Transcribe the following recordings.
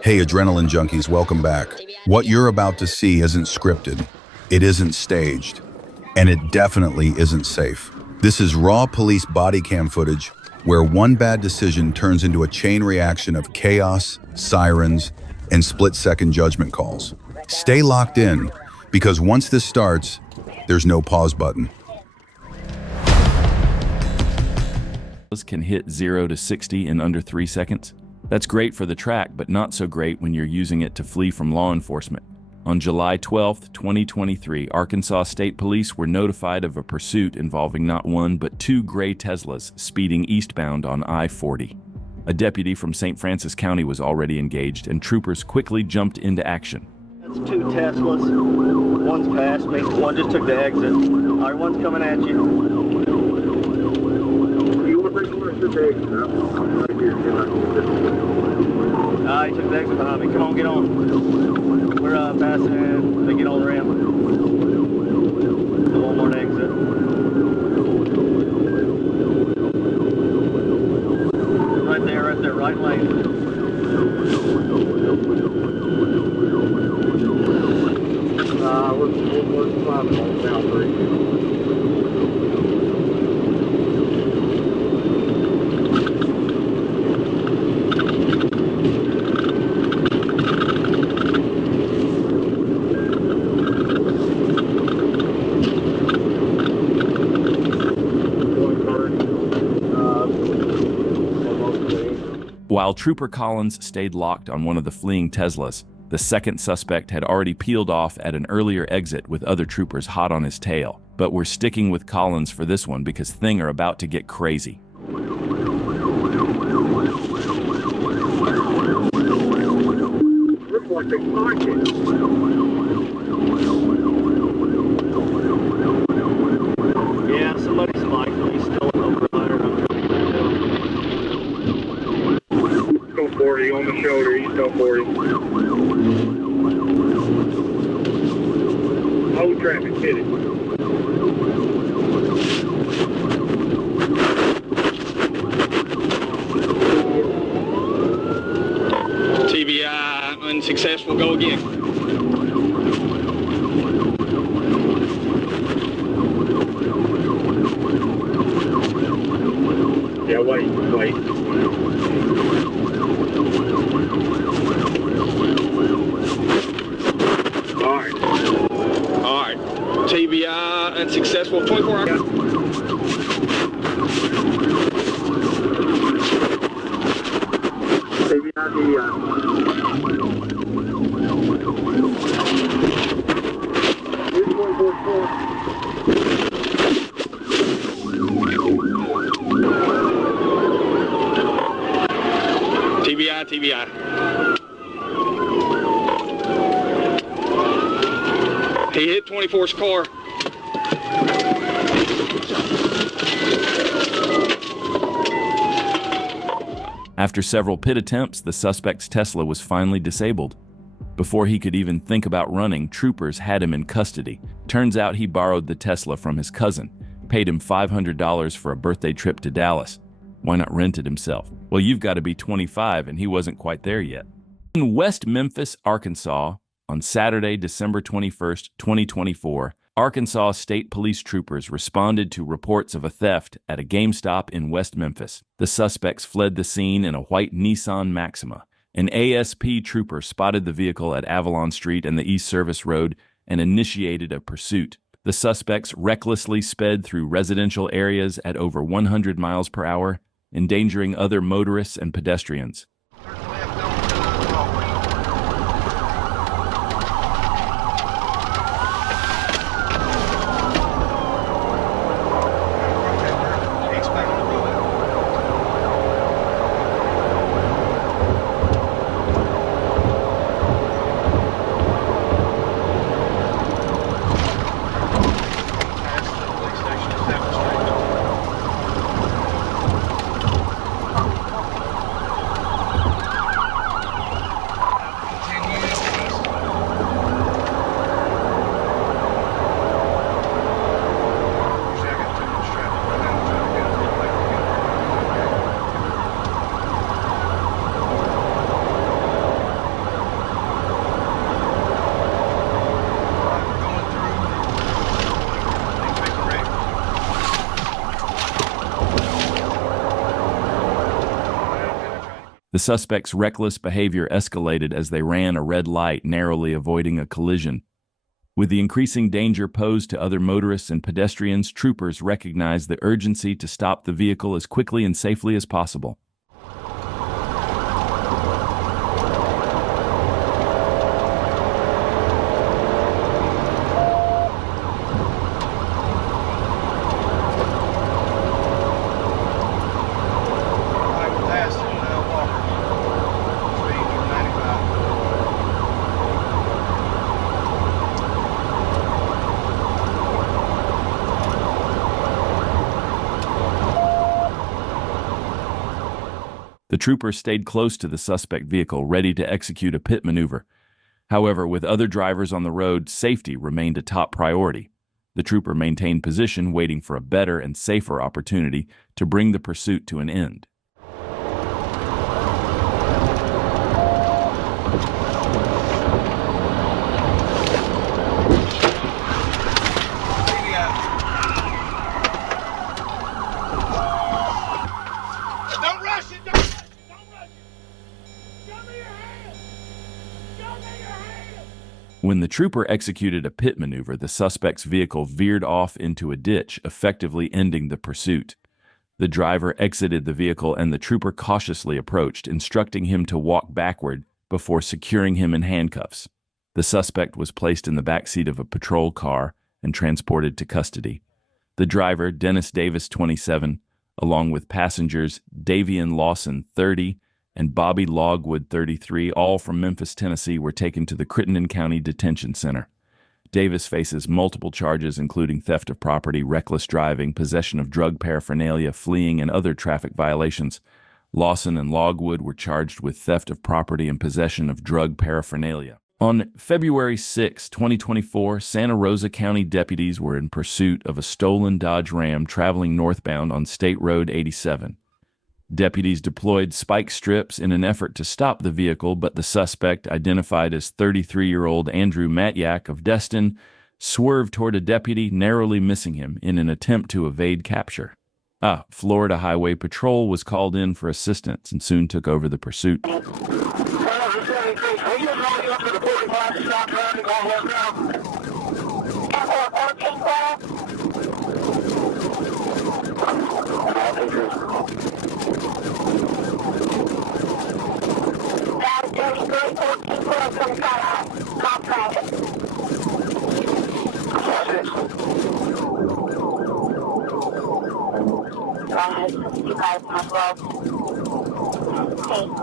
Hey, adrenaline junkies, welcome back. What you're about to see isn't scripted, it isn't staged, and it definitely isn't safe. This is raw police body cam footage where one bad decision turns into a chain reaction of chaos, sirens, and split-second judgment calls. Stay locked in, because once this starts, there's no pause button. Can hit 0 to 60 in under 3 seconds. That's great for the track, but not so great when you're using it to flee from law enforcement. On July 12, 2023, Arkansas State Police were notified of a pursuit involving not one but two gray Teslas speeding eastbound on I-40. A deputy from St. Francis County was already engaged, and troopers quickly jumped into action. That's two Teslas. One's past me, one just took the exit. All right, one's coming at you. He took the exit behind me. Come on, get on. We're passing to get on the ramp. The Walmart exit. Right there, right lane. We're 5 miles down 3. While Trooper Collins stayed locked on one of the fleeing Teslas, the second suspect had already peeled off at an earlier exit with other troopers hot on his tail. But we're sticking with Collins for this one because things are about to get crazy. Looks like they parked it. Yeah, somebody's likely still over there. 40 on the shoulder, east on 40. Hold traffic, hit it. TBI, unsuccessful, go again. Yeah, wait. Alright. TBI, unsuccessful, 24 hours. TBI, TBI. He hit 24's car. After several pit attempts, the suspect's Tesla was finally disabled. Before he could even think about running, troopers had him in custody. Turns out he borrowed the Tesla from his cousin, paid him $500 for a birthday trip to Dallas. Why not rent it himself? Well, you've got to be 25, and he wasn't quite there yet. In West Memphis, Arkansas, on Saturday, December 21st, 2024, Arkansas State Police troopers responded to reports of a theft at a GameStop in West Memphis. The suspects fled the scene in a white Nissan Maxima. An ASP trooper spotted the vehicle at Avalon Street and the East Service Road and initiated a pursuit. The suspects recklessly sped through residential areas at over 100 miles per hour, endangering other motorists and pedestrians. The suspect's reckless behavior escalated as they ran a red light, narrowly avoiding a collision. With the increasing danger posed to other motorists and pedestrians, troopers recognized the urgency to stop the vehicle as quickly and safely as possible. The trooper stayed close to the suspect vehicle, ready to execute a pit maneuver. However, with other drivers on the road, safety remained a top priority. The trooper maintained position, waiting for a better and safer opportunity to bring the pursuit to an end. When the trooper executed a pit maneuver, the suspect's vehicle veered off into a ditch, effectively ending the pursuit. The driver exited the vehicle and the trooper cautiously approached, instructing him to walk backward before securing him in handcuffs. The suspect was placed in the backseat of a patrol car and transported to custody. The driver, Dennis Davis, 27, along with passengers Davian Lawson, 30, and Bobby Logwood, 33, all from Memphis, Tennessee, were taken to the Crittenden County Detention Center. Davis faces multiple charges, including theft of property, reckless driving, possession of drug paraphernalia, fleeing, and other traffic violations. Lawson and Logwood were charged with theft of property and possession of drug paraphernalia. On February 6, 2024, Santa Rosa County deputies were in pursuit of a stolen Dodge Ram traveling northbound on State Road 87. Deputies deployed spike strips in an effort to stop the vehicle, but the suspect, identified as 33-year-old Andrew Matyak of Destin, swerved toward a deputy, narrowly missing him in an attempt to evade capture. Florida Highway Patrol was called in for assistance and soon took over the pursuit.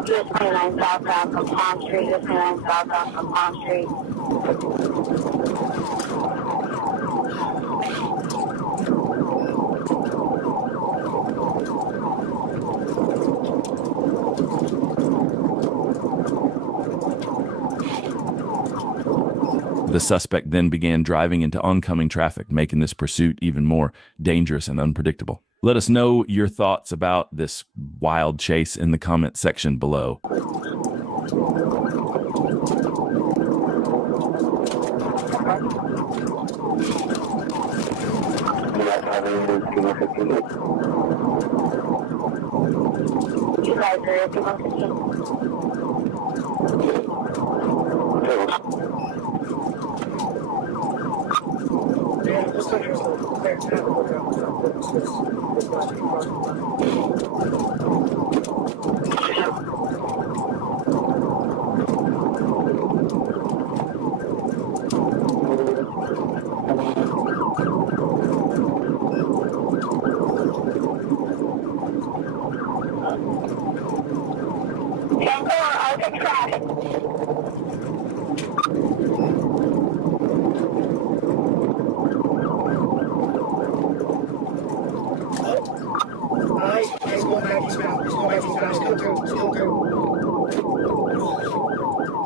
US 29 southbound from Palm Street, US 29 southbound from Palm Street. The suspect then began driving into oncoming traffic, making this pursuit even more dangerous and unpredictable. Let us know your thoughts about this wild chase in the comment section below.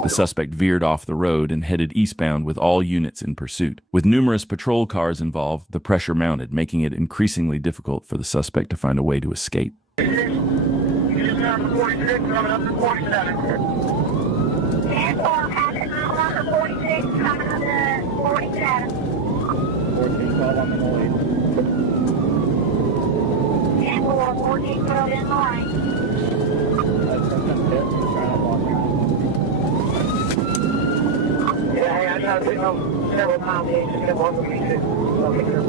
The suspect veered off the road and headed eastbound with all units in pursuit. With numerous patrol cars involved, the pressure mounted, making it increasingly difficult for the suspect to find a way to escape. I've been home several times. He's just kept walking me too. Okay, sir.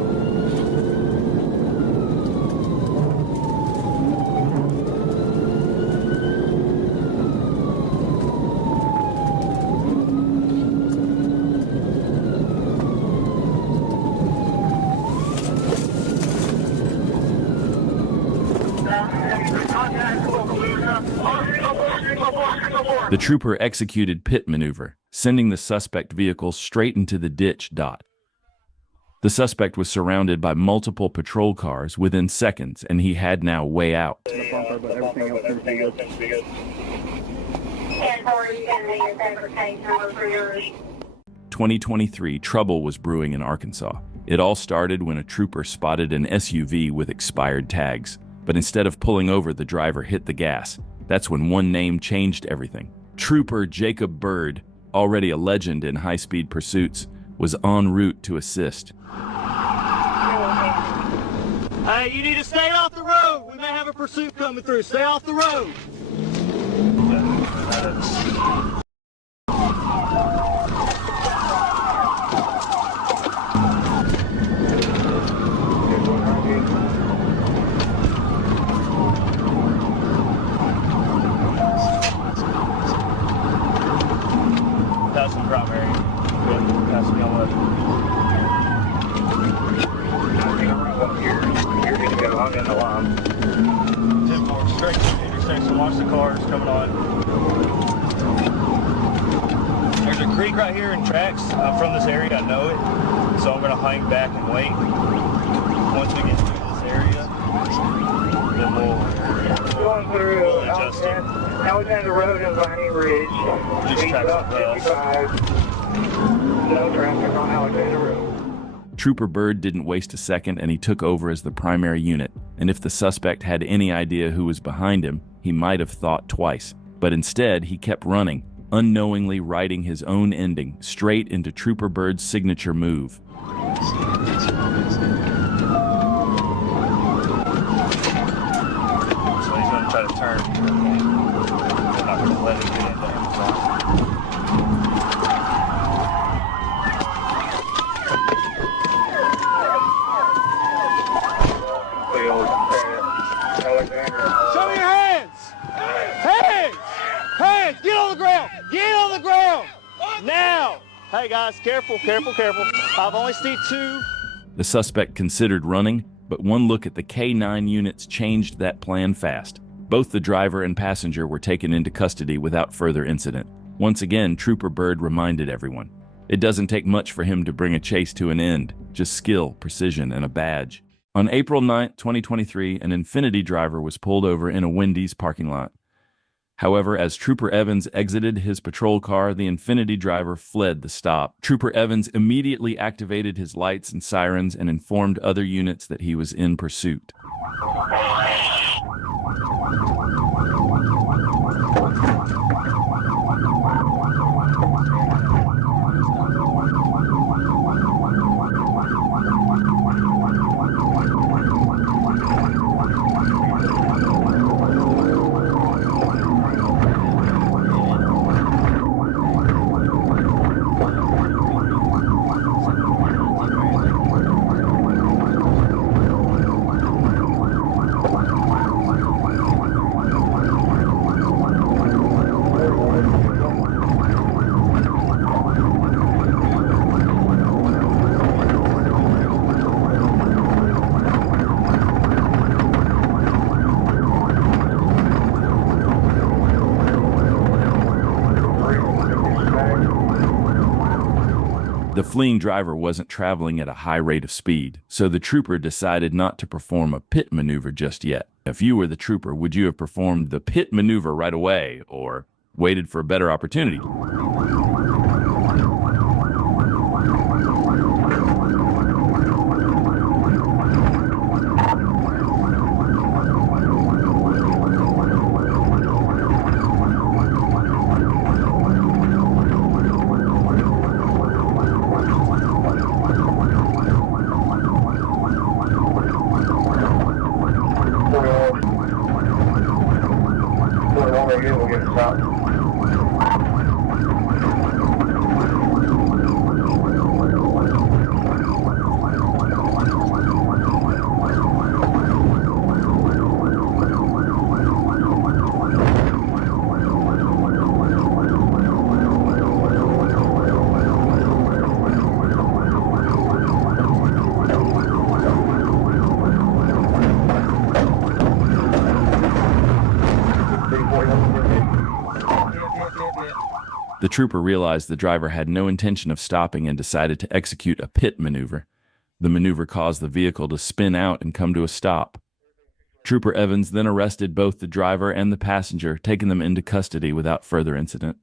The trooper executed pit maneuver, sending the suspect vehicle straight into the ditch. The suspect was surrounded by multiple patrol cars within seconds, and he had now way out. 2023 trouble was brewing in Arkansas. It all started when a trooper spotted an SUV with expired tags. But instead of pulling over, the driver hit the gas. That's when one name changed everything. Trooper Jacob Byrd, already a legend in high-speed pursuits, was en route to assist. Hey, you need to stay off the road. We may have a pursuit coming through. Stay off the road. That's some primary. Good. That's some yellow. You're good to go. I'm in the line. 10-4, straight to the intersection. Watch the cars coming on. There's a creek right here in tracks. I'm from this area. I know it. So I'm going to hang back and wait. Once we get through this area, then we'll adjust it. Now down the road in Vine Ridge. Just traffic wells. No traffic on Alexander Road. Trooper Byrd didn't waste a second, and he took over as the primary unit. And if the suspect had any idea who was behind him, he might have thought twice. But instead, he kept running, unknowingly writing his own ending straight into Trooper Byrd's signature move. So he's going to try to turn. We're not going to let it get into Amazon. Show me your hands! Hands! Hands! Get on the ground! Get on the ground! Now! Hey guys, careful, careful, careful. I've only seen 2. The suspect considered running, but one look at the K-9 units changed that plan fast. Both the driver and passenger were taken into custody without further incident. Once again, Trooper Byrd reminded everyone, it doesn't take much for him to bring a chase to an end, just skill, precision, and a badge. On April 9, 2023, an Infiniti driver was pulled over in a Wendy's parking lot. However, as Trooper Evans exited his patrol car, the Infiniti driver fled the stop. Trooper Evans immediately activated his lights and sirens and informed other units that he was in pursuit. The fleeing driver wasn't traveling at a high rate of speed, so the trooper decided not to perform a pit maneuver just yet. If you were the trooper, would you have performed the pit maneuver right away, or waited for a better opportunity? The trooper realized the driver had no intention of stopping and decided to execute a pit maneuver. The maneuver caused the vehicle to spin out and come to a stop. Trooper Evans then arrested both the driver and the passenger, taking them into custody without further incident.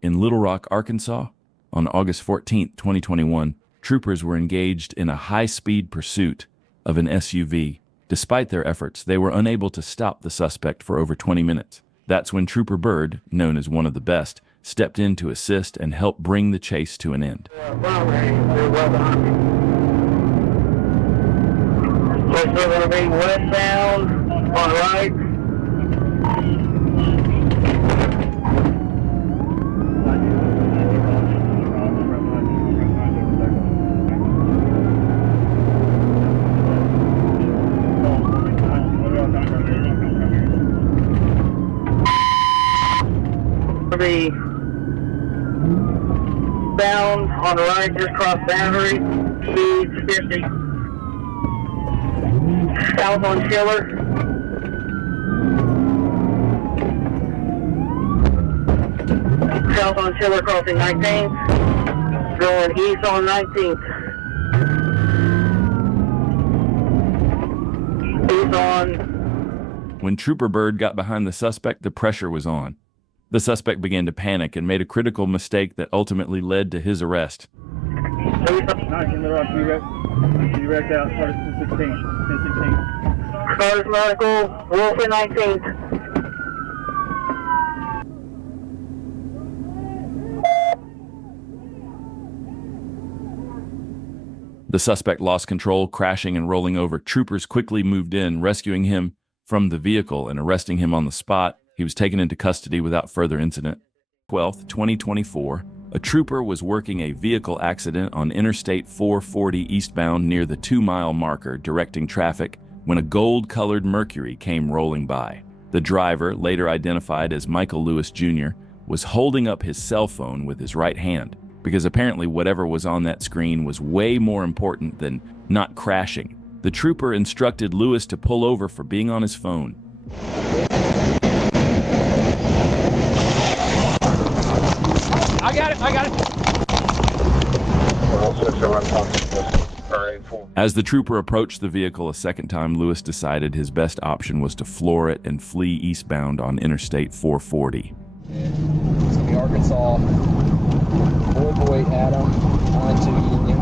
In Little Rock, Arkansas, on August 14, 2021, troopers were engaged in a high-speed pursuit of an SUV. Despite their efforts, they were unable to stop the suspect for over 20 minutes. That's when Trooper Bird, known as one of the best, stepped in to assist and help bring the chase to an end. So we're going to be westbound on right. Be bound on the right, just cross boundary, speed 50. South on Schiller. South on Schiller crossing 19th. Going east on 19th. East on. When Trooper Bird got behind the suspect, the pressure was on. The suspect began to panic and made a critical mistake that ultimately led to his arrest. Cars medical, Wolf in 19th. The suspect lost control, crashing and rolling over. Troopers quickly moved in, rescuing him from the vehicle and arresting him on the spot. He was taken into custody without further incident. 12th, 2024, a trooper was working a vehicle accident on Interstate 440 eastbound near the 2-mile marker, directing traffic, when a gold-colored Mercury came rolling by. The driver, later identified as Michael Lewis Jr., was holding up his cell phone with his right hand, because apparently whatever was on that screen was way more important than not crashing. The trooper instructed Lewis to pull over for being on his phone. I got it. As the trooper approached the vehicle a second time, Lewis decided his best option was to floor it and flee eastbound on Interstate 440. It's going to be Arkansas, Boy Adam, 92 Union.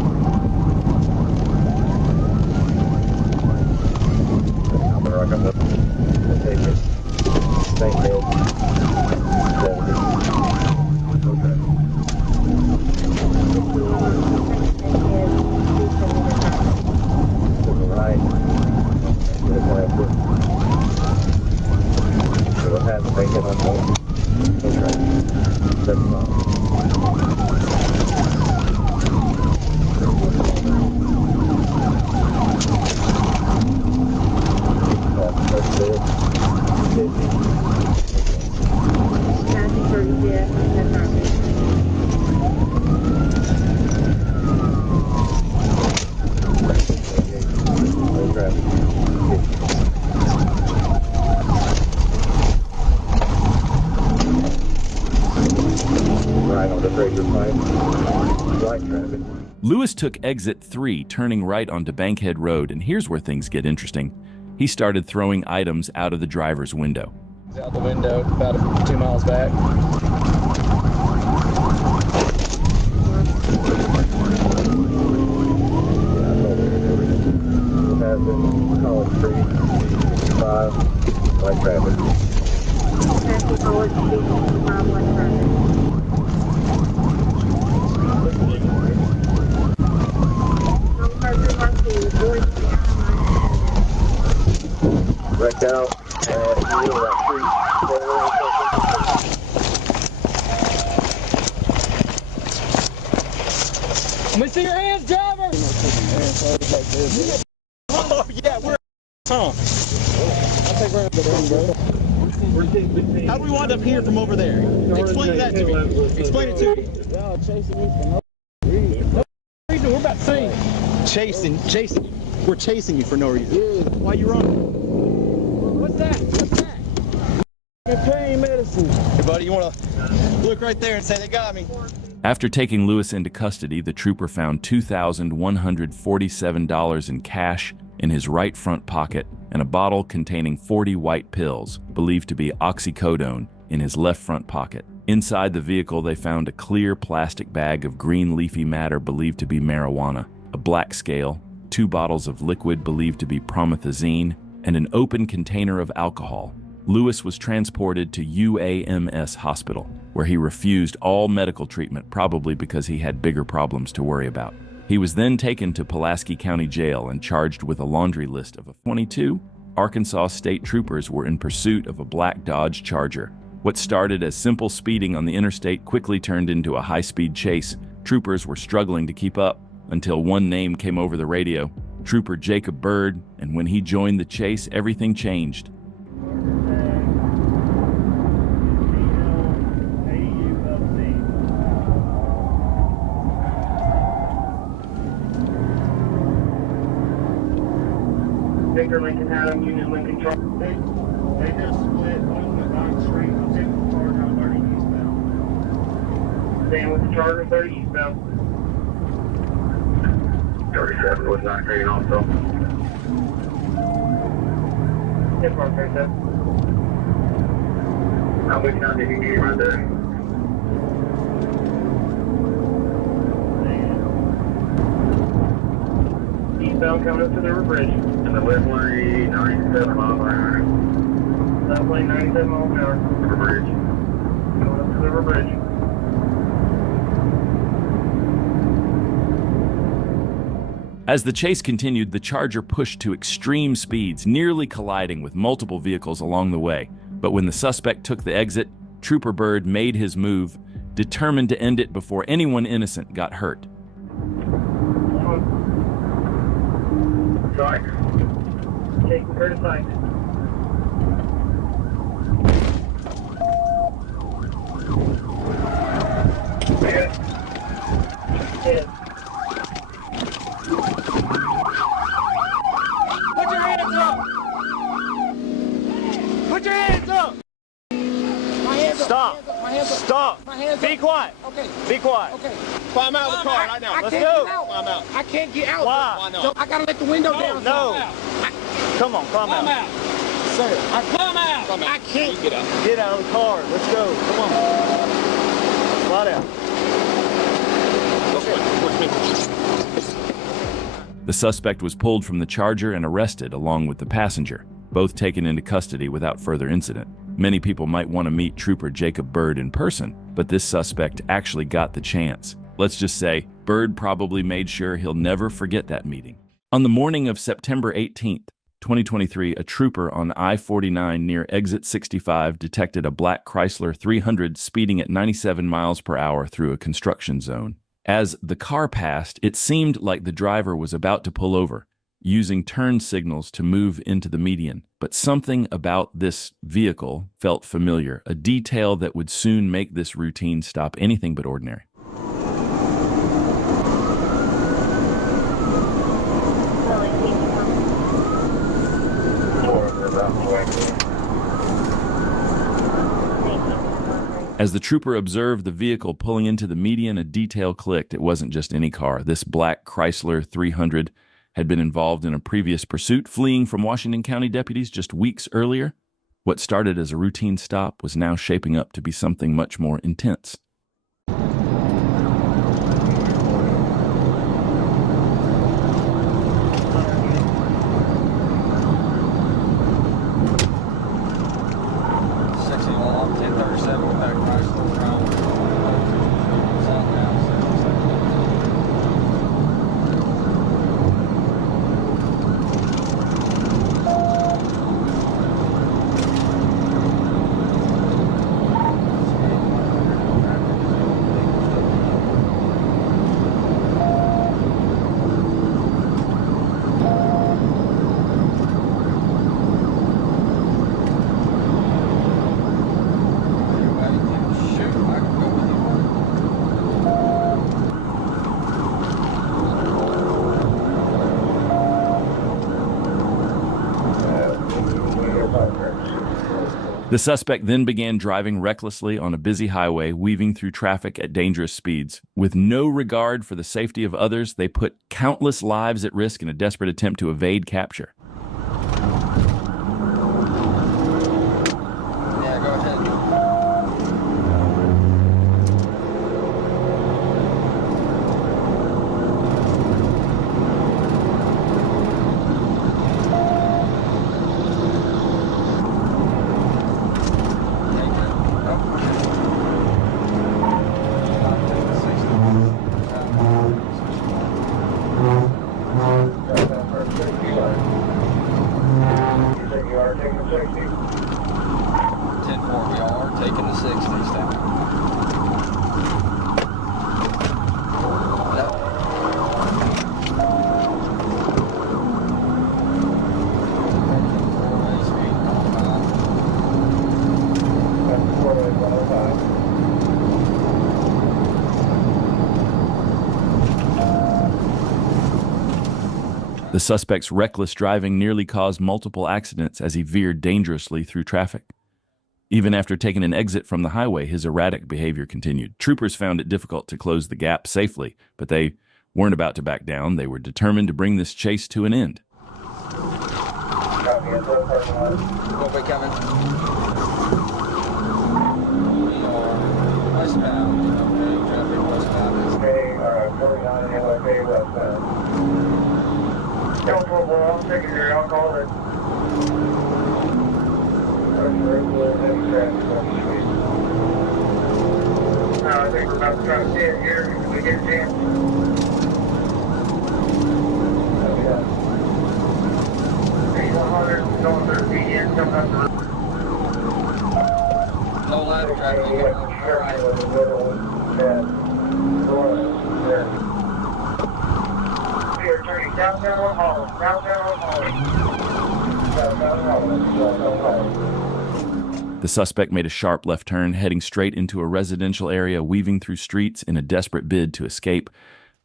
Lewis took exit 3, turning right onto Bankhead Road, and here's where things get interesting. He started throwing items out of the driver's window. Out the window, about 2 miles back. College Street, 65, light traffic. College Street, 65, light traffic. Wrecked out. Let me see your hands, driver. Oh yeah, we're Tom. I think we're how do we wind up here from over there? Explain that to me. Explain it to me. Y'all chasing me for no reason. We're about to see. Chasing. We're chasing you for no reason. Yeah. Why you running? What's that? pain medicine. Hey, buddy, you want to look right there and say they got me? After taking Lewis into custody, the trooper found $2,147 in cash in his right front pocket and a bottle containing 40 white pills, believed to be oxycodone, in his left front pocket. Inside the vehicle, they found a clear plastic bag of green leafy matter believed to be marijuana, a black scale, 2 bottles of liquid believed to be promethazine, and an open container of alcohol. Lewis was transported to UAMS Hospital, where he refused all medical treatment, probably because he had bigger problems to worry about. He was then taken to Pulaski County Jail and charged with a laundry list of 22 Arkansas state troopers were in pursuit of a black Dodge Charger. What started as simple speeding on the interstate quickly turned into a high-speed chase. Troopers were struggling to keep up until one name came over the radio, Trooper Jacob Byrd, and when he joined the chase, everything changed. Victor Lincoln had him, Union Lincoln truck. They just split on the Vine Street. I'm taking the car down 30 eastbound. Staying with the Charger, 30 eastbound. 37 was not green also. Hip park right there. I'm looking out the game right there. Eastbound coming up to the river bridge. And the wind lane 97 miles an hour. South lane 97 miles an hour. River bridge. Going up to the river bridge. As the chase continued, the Charger pushed to extreme speeds, nearly colliding with multiple vehicles along the way. But when the suspect took the exit, Trooper Byrd made his move, determined to end it before anyone innocent got hurt. Sorry. Take her to side. Yeah. Put your hands up! Put your hands up! My hands up. Stop! My hands up. Stop! My hands Be up. quiet! Okay. Be quiet! Okay. Climb out of the car right now. Let's can't go. Get out. Climb out. I can't get out. Why? Why not? So I gotta let the window down. No. Come on, climb out. Sir, I Climb out. I can't. You get out. Get out of the car. Let's go. Come on. Slide out. The suspect was pulled from the Charger and arrested along with the passenger, both taken into custody without further incident. Many people might want to meet Trooper Jacob Byrd in person, but this suspect actually got the chance. Let's just say, Byrd probably made sure he'll never forget that meeting. On the morning of September 18th, 2023, a trooper on I-49 near Exit 65 detected a black Chrysler 300 speeding at 97 miles per hour through a construction zone. As the car passed, it seemed like the driver was about to pull over, using turn signals to move into the median. But something about this vehicle felt familiar, a detail that would soon make this routine stop anything but ordinary. As the trooper observed the vehicle pulling into the median, a detail clicked. It wasn't just any car. This black Chrysler 300 had been involved in a previous pursuit, fleeing from Washington County deputies just weeks earlier. What started as a routine stop was now shaping up to be something much more intense. The suspect then began driving recklessly on a busy highway, weaving through traffic at dangerous speeds. With no regard for the safety of others, they put countless lives at risk in a desperate attempt to evade capture. Yeah, go ahead. The suspect's reckless driving nearly caused multiple accidents as he veered dangerously through traffic. Even after taking an exit from the highway, his erratic behavior continued. Troopers found it difficult to close the gap safely, but they weren't about to back down. They were determined to bring this chase to an end. Will be coming. Westbound. Traffic westbound. Okay, 49 LFA westbound. I'm taking your alcohol. I think we're about to try to see it here. Can we get a chance? He's 100, going through the PN, coming up the road. No ladder traffic. All right. Here, turning downtown Holland, downtown Holland. Downtown Holland. The suspect made a sharp left turn, heading straight into a residential area, weaving through streets in a desperate bid to escape.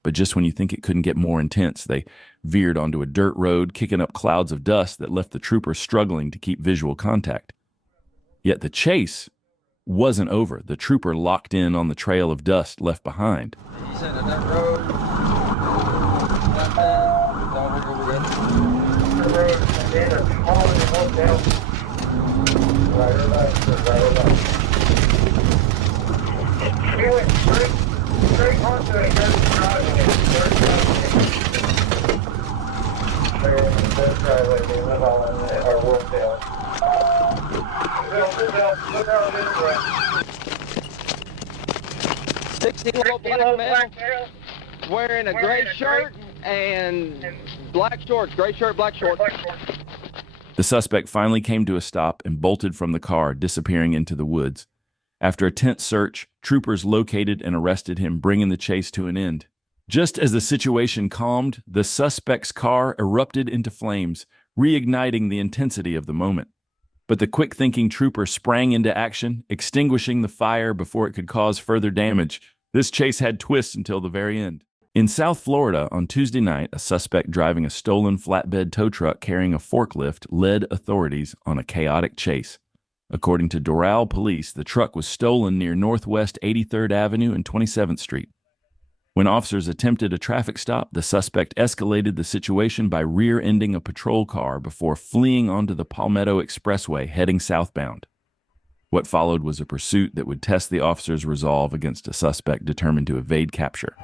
But just when you think it couldn't get more intense, they veered onto a dirt road, kicking up clouds of dust that left the troopers struggling to keep visual contact. Yet the chase wasn't over. The trooper locked in on the trail of dust left behind. He's headed that road. Left hand. Don't we're good. The road, and then a Holland and one down. Right or left, right or left. He went straight onto a dirt driveway. Dirt driveway, they live on our Wolfdale. Look out this way. 60-year-old black man wearing a gray shirt and black shorts. Gray shirt, black shorts. The suspect finally came to a stop and bolted from the car, disappearing into the woods. After a tense search, troopers located and arrested him, bringing the chase to an end. Just as the situation calmed, the suspect's car erupted into flames, reigniting the intensity of the moment. But the quick-thinking trooper sprang into action, extinguishing the fire before it could cause further damage. This chase had twists until the very end. In South Florida, on Tuesday night, a suspect driving a stolen flatbed tow truck carrying a forklift led authorities on a chaotic chase. According to Doral police, the truck was stolen near Northwest 83rd Avenue and 27th Street. When officers attempted a traffic stop, the suspect escalated the situation by rear-ending a patrol car before fleeing onto the Palmetto Expressway heading southbound. What followed was a pursuit that would test the officers' resolve against a suspect determined to evade capture.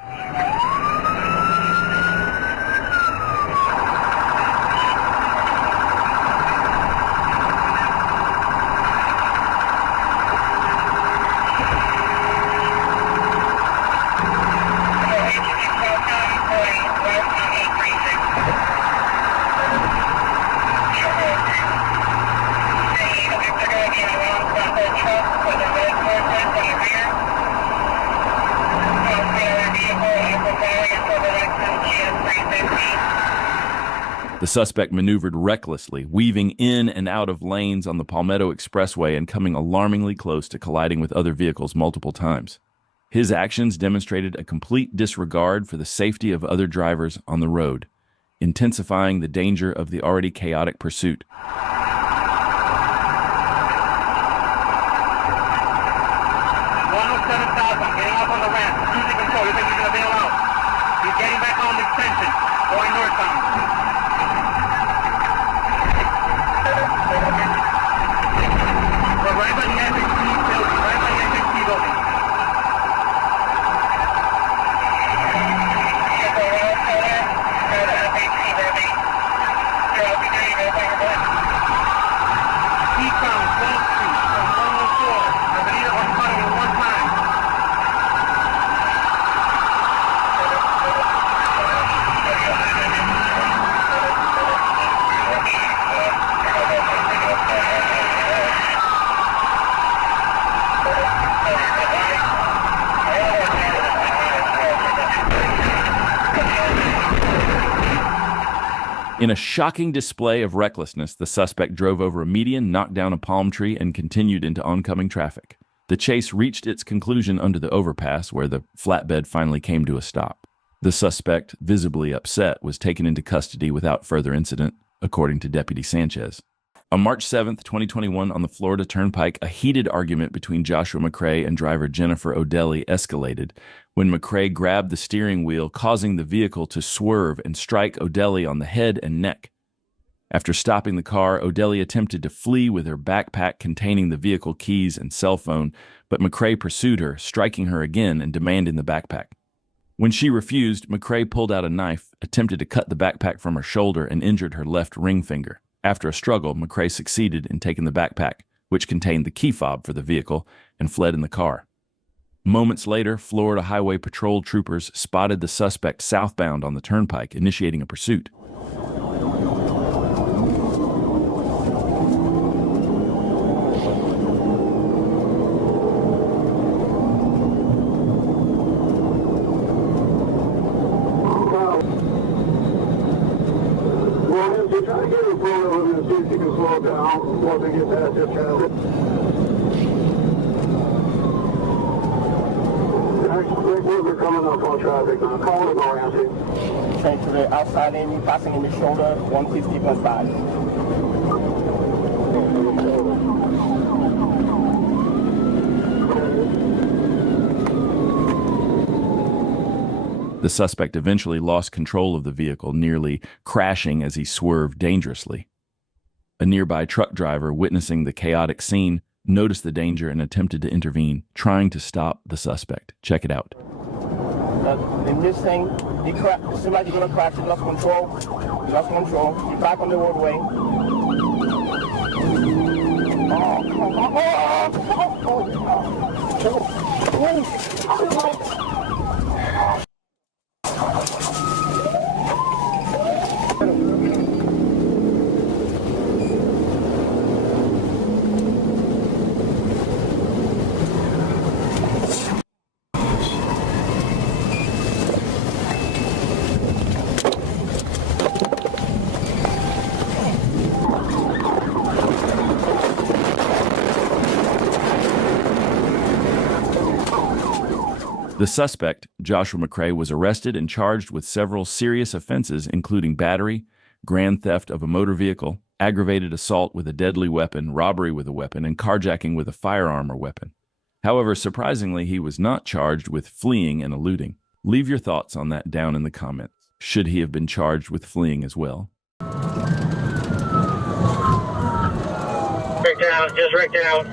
The suspect maneuvered recklessly, weaving in and out of lanes on the Palmetto Expressway and coming alarmingly close to colliding with other vehicles multiple times. His actions demonstrated a complete disregard for the safety of other drivers on the road, intensifying the danger of the already chaotic pursuit. In a shocking display of recklessness, the suspect drove over a median, knocked down a palm tree, and continued into oncoming traffic. The chase reached its conclusion under the overpass, where the flatbed finally came to a stop. The suspect, visibly upset, was taken into custody without further incident, according to Deputy Sanchez. On March 7, 2021, on the Florida Turnpike, a heated argument between Joshua McCray and driver Jennifer O'Delly escalated when McCray grabbed the steering wheel, causing the vehicle to swerve and strike O'Delly on the head and neck. After stopping the car, O'Delly attempted to flee with her backpack containing the vehicle keys and cell phone, but McCray pursued her, striking her again and demanding the backpack. When she refused, McCray pulled out a knife, attempted to cut the backpack from her shoulder, and injured her left ring finger. After a struggle, McCray succeeded in taking the backpack, which contained the key fob for the vehicle, and fled in the car. Moments later, Florida Highway Patrol troopers spotted the suspect southbound on the turnpike, initiating a pursuit. Try to get him pulled over and see if you can slow it down once they get past this traffic. Next big mover coming up on traffic. Call it or answer. Train to the outside lane, passing in the shoulder, 150.5. The suspect eventually lost control of the vehicle, nearly crashing as he swerved dangerously. A nearby truck driver, witnessing the chaotic scene, noticed the danger and attempted to intervene, trying to stop the suspect. Check it out. In this thing, somebody gonna crash, he lost control. He's back on the roadway. The suspect, Joshua McCray, was arrested and charged with several serious offenses, including battery, grand theft of a motor vehicle, aggravated assault with a deadly weapon, robbery with a weapon, and carjacking with a firearm or weapon. However, surprisingly, he was not charged with fleeing and eluding. Leave your thoughts on that down in the comments. Should he have been charged with fleeing as well? Wrecked out.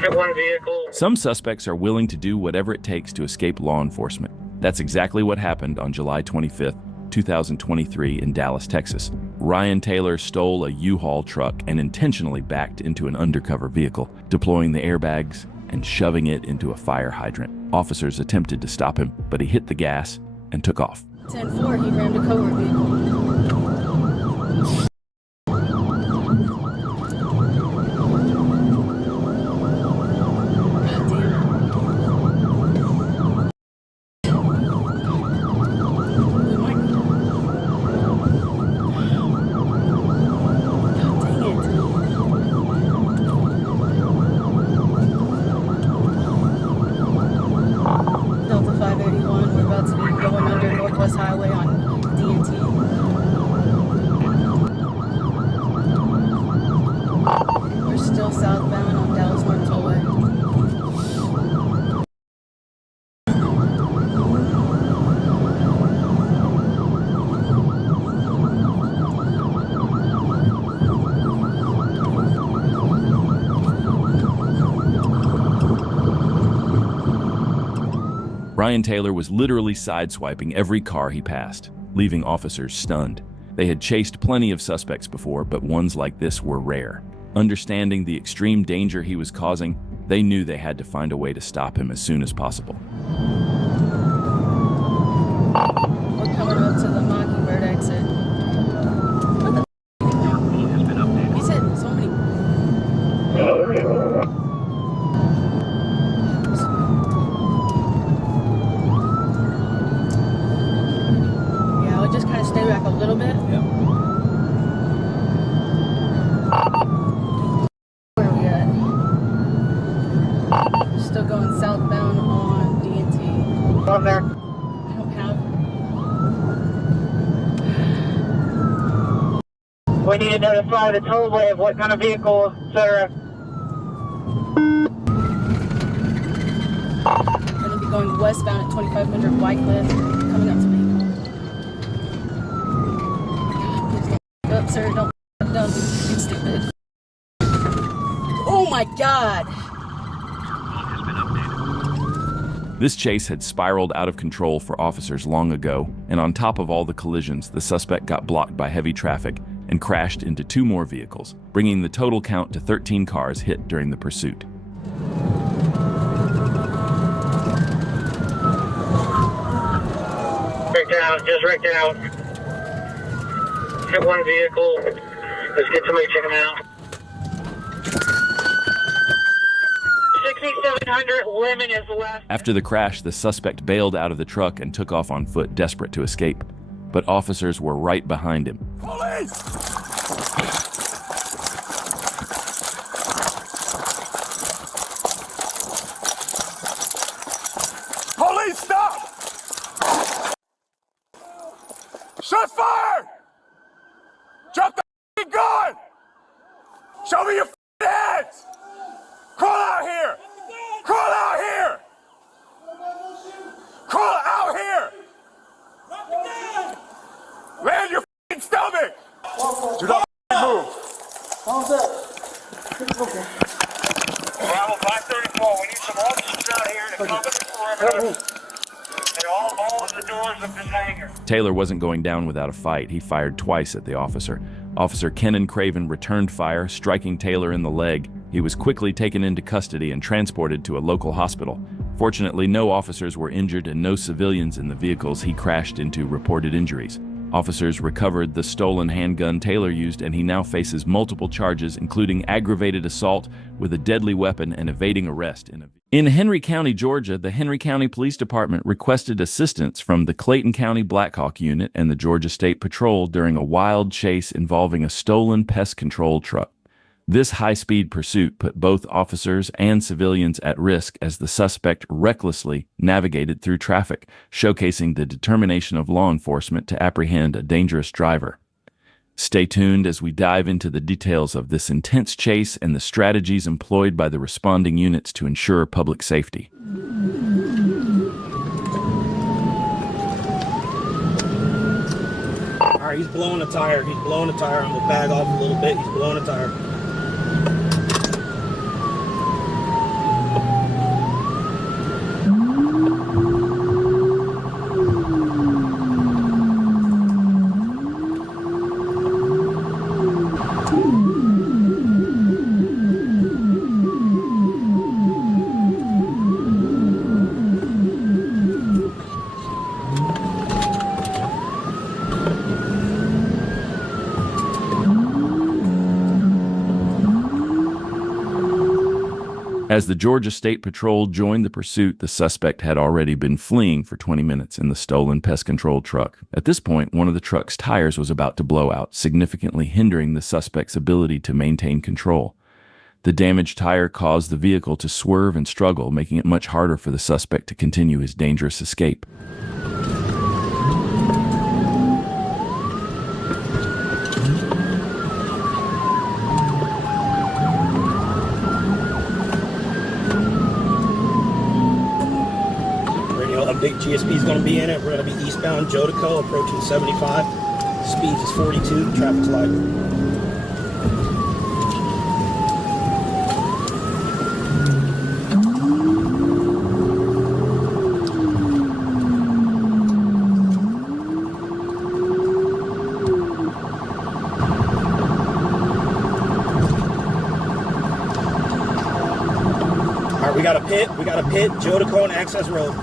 Hit one vehicle. Some suspects are willing to do whatever it takes to escape law enforcement. That's exactly what happened on July 25th, 2023 in Dallas, Texas. Ryan Taylor stole a U-Haul truck and intentionally backed into an undercover vehicle, deploying the airbags and shoving it into a fire hydrant. Officers attempted to stop him, but he hit the gas and took off. 10-4, he rammed a covert vehicle. Highway on DNT. We're still southbound on Dallas North Tollway. Ryan Taylor was literally sideswiping every car he passed, leaving officers stunned. They had chased plenty of suspects before, but ones like this were rare. Understanding the extreme danger he was causing, they knew they had to find a way to stop him as soon as possible. We're coming up to the Mockingbird exit. What the f***? He said so many... Stay back a little bit. on there? I don't have. We need to notify the tollway of what kind of vehicle, etc. Gonna be going westbound at 2500 Whitecliff, coming up to me. Please don't up, sir. Don't be stupid. Oh my God! This chase had spiraled out of control for officers long ago, and on top of all the collisions, the suspect got blocked by heavy traffic and crashed into 2 more vehicles, bringing the total count to 13 cars hit during the pursuit. Wrecked out, just wrecked out. Hit one vehicle. Let's get somebody to check him out. 6700 Lemon is left. After the crash, the suspect bailed out of the truck and took off on foot, desperate to escape. But officers were right behind him. Police! Police, stop! Shut fire! Drop the gun! Show me your hands! Crawl out here! Crawl out here! Crawl out here! Land your stomach! Do not move! Bravo 534, we need some officers out here to cover the perimeter and all of the doors of this hangar. Taylor wasn't going down without a fight. He fired twice at the officer. Officer Kenan Craven returned fire, striking Taylor in the leg. He was quickly taken into custody and transported to a local hospital. Fortunately, no officers were injured and no civilians in the vehicles he crashed into reported injuries. Officers recovered the stolen handgun Taylor used, and he now faces multiple charges, including aggravated assault with a deadly weapon and evading arrest. In Henry County, Georgia, the Henry County Police Department requested assistance from the Clayton County Black Hawk Unit and the Georgia State Patrol during a wild chase involving a stolen pest control truck. This high-speed pursuit put both officers and civilians at risk as the suspect recklessly navigated through traffic, showcasing the determination of law enforcement to apprehend a dangerous driver. Stay tuned as we dive into the details of this intense chase and the strategies employed by the responding units to ensure public safety. All right, he's blowing a tire. He's blowing a tire. I'm going to bag off a little bit. He's blowing a tire. As the Georgia State Patrol joined the pursuit, the suspect had already been fleeing for 20 minutes in the stolen pest control truck. At this point, one of the truck's tires was about to blow out, significantly hindering the suspect's ability to maintain control. The damaged tire caused the vehicle to swerve and struggle, making it much harder for the suspect to continue his dangerous escape. Big GSP is going to be in it. We're going to be eastbound Jodico, approaching 75. Speeds is 42. Traffic's light. All right, we got a pit. Jodico and Access Road.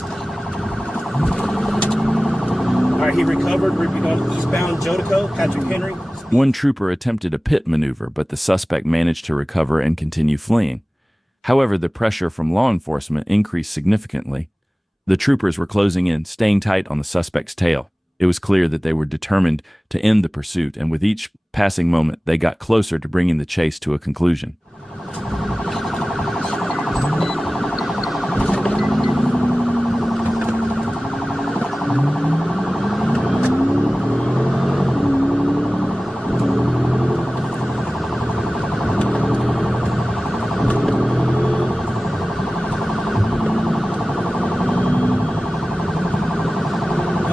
All right, he recovered. We're going eastbound Jodico, Patrick Henry. One trooper attempted a pit maneuver, but the suspect managed to recover and continue fleeing. However, the pressure from law enforcement increased significantly. The troopers were closing in, staying tight on the suspect's tail. It was clear that they were determined to end the pursuit, and with each passing moment, they got closer to bringing the chase to a conclusion.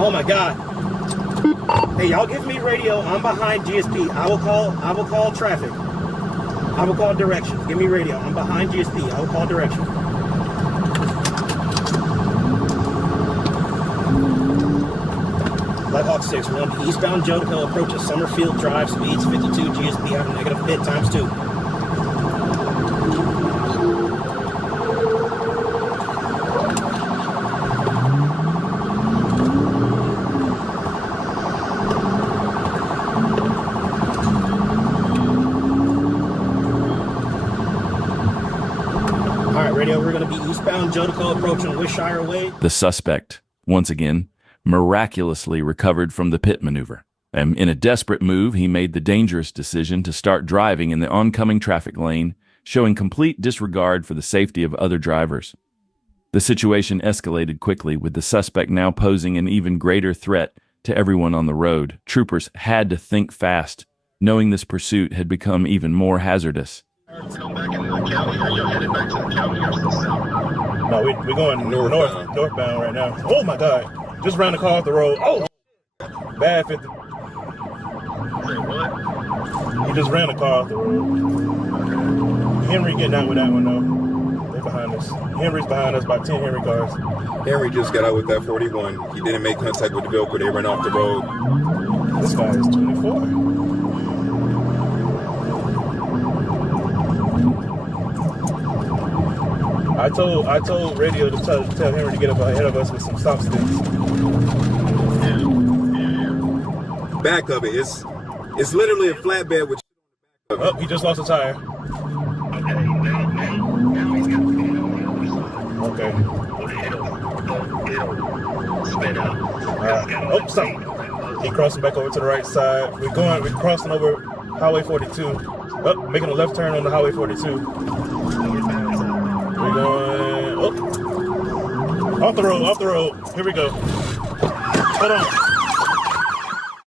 Oh my God. Hey, y'all give me radio. I'm behind GSP. I will call traffic. I will call directions. Give me radio. I'm behind GSP. I will call directions. Blackhawk 6, we're on the eastbound Jodico, approaches Summerfield Drive, speeds 52, GSP having negative hit times 2. Alright, radio, we're going to be eastbound Jodico, approaching Wishire Way. The suspect, once again, miraculously recovered from the pit maneuver. And in a desperate move, he made the dangerous decision to start driving in the oncoming traffic lane, showing complete disregard for the safety of other drivers. The situation escalated quickly, with the suspect now posing an even greater threat to everyone on the road. Troopers had to think fast, knowing this pursuit had become even more hazardous. No, we're going northbound right now. Oh my God. Just ran the car off the road. Oh, bad 50. He just ran the car off the road. Henry getting out with that one though. They're behind us. Henry's behind us, about 10 Henry cars. Henry just got out with that 41. He didn't make contact with the vehicle. They ran off the road. This guy is 24. I told radio to tell Henry to get up ahead of us with some stop sticks. Back of it, it's literally a flatbed with. Oh, he just lost a tire. Okay. Oh, stop. He crossing back over to the right side. We're crossing over Highway 42. Oh, making a left turn on the Highway 42. We're going, off the road. Here we go. Hold on.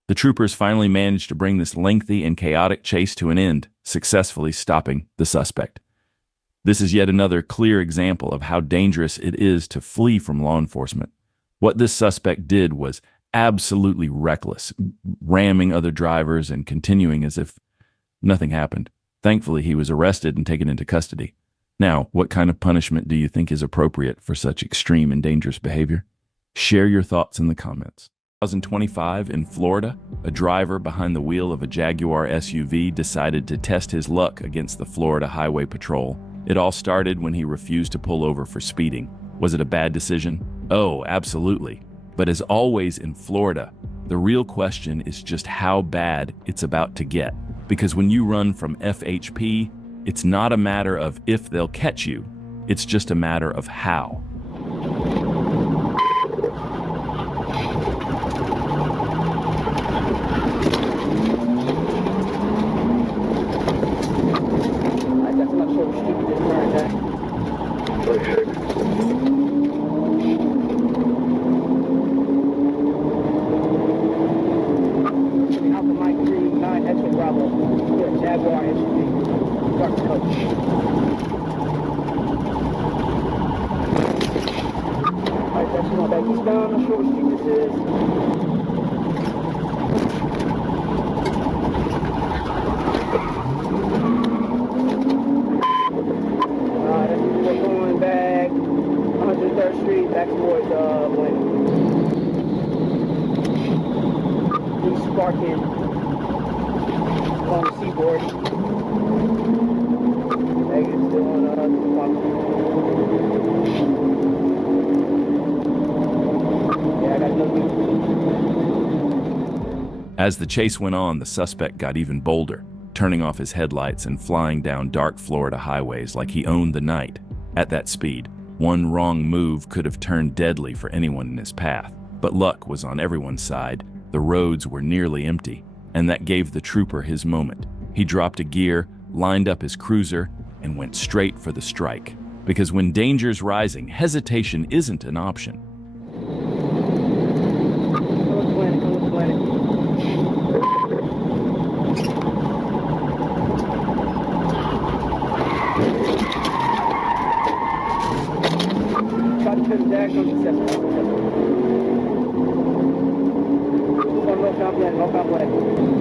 The troopers finally managed to bring this lengthy and chaotic chase to an end, successfully stopping the suspect. This is yet another clear example of how dangerous it is to flee from law enforcement. What this suspect did was absolutely reckless, ramming other drivers and continuing as if nothing happened. Thankfully, he was arrested and taken into custody. Now, what kind of punishment do you think is appropriate for such extreme and dangerous behavior? Share your thoughts in the comments. 2025 in Florida, a driver behind the wheel of a Jaguar SUV decided to test his luck against the Florida Highway Patrol. It all started when he refused to pull over for speeding. Was it a bad decision? Oh, absolutely. But as always in Florida, the real question is just how bad it's about to get. Because when you run from FHP, it's not a matter of if they'll catch you, it's just a matter of how. Jaguar SUV. Dark coach. Alright, that's going back eastbound. I'm not sure what street this is. That's going back 103rd Street, back towards East Sparkin on the seaboard. Negative still on yeah, I got no. As the chase went on, the suspect got even bolder, turning off his headlights and flying down dark Florida highways like he owned the night. At that speed, one wrong move could have turned deadly for anyone in his path. But luck was on everyone's side. The roads were nearly empty, and that gave the trooper his moment. He dropped a gear, lined up his cruiser, and went straight for the strike. Because when danger's rising, hesitation isn't an option. comprehend, no comprehend.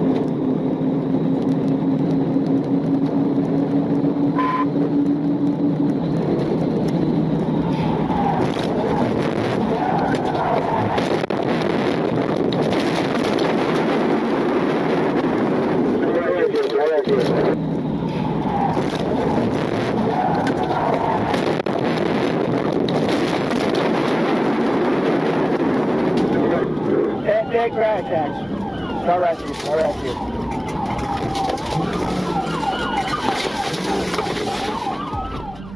Take crash action. All right, you. All right,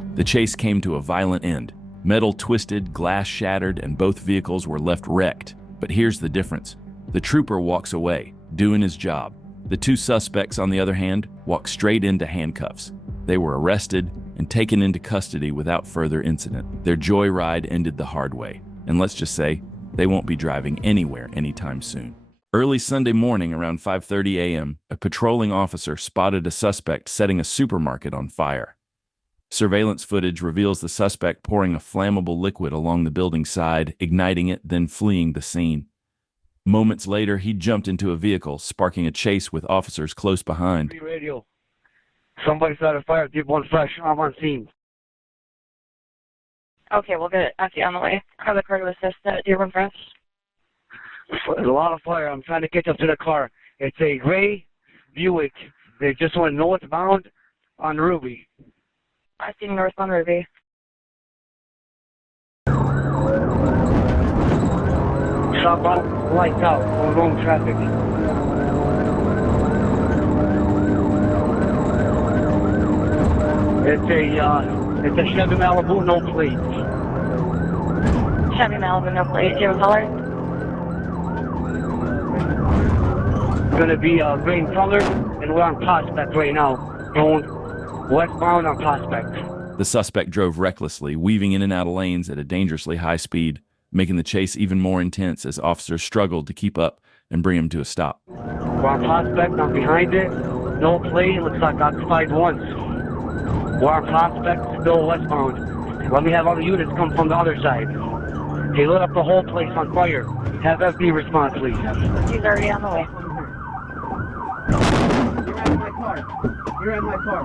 you. The chase came to a violent end. Metal twisted, glass shattered, and both vehicles were left wrecked. But here's the difference. The trooper walks away, doing his job. The two suspects, on the other hand, walk straight into handcuffs. They were arrested and taken into custody without further incident. Their joyride ended the hard way. And let's just say, they won't be driving anywhere anytime soon. Early Sunday morning around 5:30 a.m., a patrolling officer spotted a suspect setting a supermarket on fire. Surveillance footage reveals the suspect pouring a flammable liquid along the building side, igniting it, then fleeing the scene. Moments later, he jumped into a vehicle, sparking a chase with officers close behind. Radio. Somebody started a fire, deep one fresh. I'm on scene. Okay, we'll get Effie on the way. Have the car to assist at Dearborn Fresh. There's a lot of fire. I'm trying to get up to the car. It's a gray Buick. They just want to know it's bound on Ruby. I see northbound Ruby. Stop out, lights out, on wrong traffic. It's a Chevy Malibu, no plates. Chevy Malibu, no plate. Do you have a color? It's going to be a green color, and we're on Prospect right now. Going westbound on Prospect. The suspect drove recklessly, weaving in and out of lanes at a dangerously high speed, making the chase even more intense as officers struggled to keep up and bring him to a stop. We're on Prospect, I'm behind it. No plate, looks like occupied once. We're on Prospect, still westbound. Let me have other units come from the other side. They lit up the whole place on fire. Have FB response, please. He's already on the way. You're in my car. You're in my car.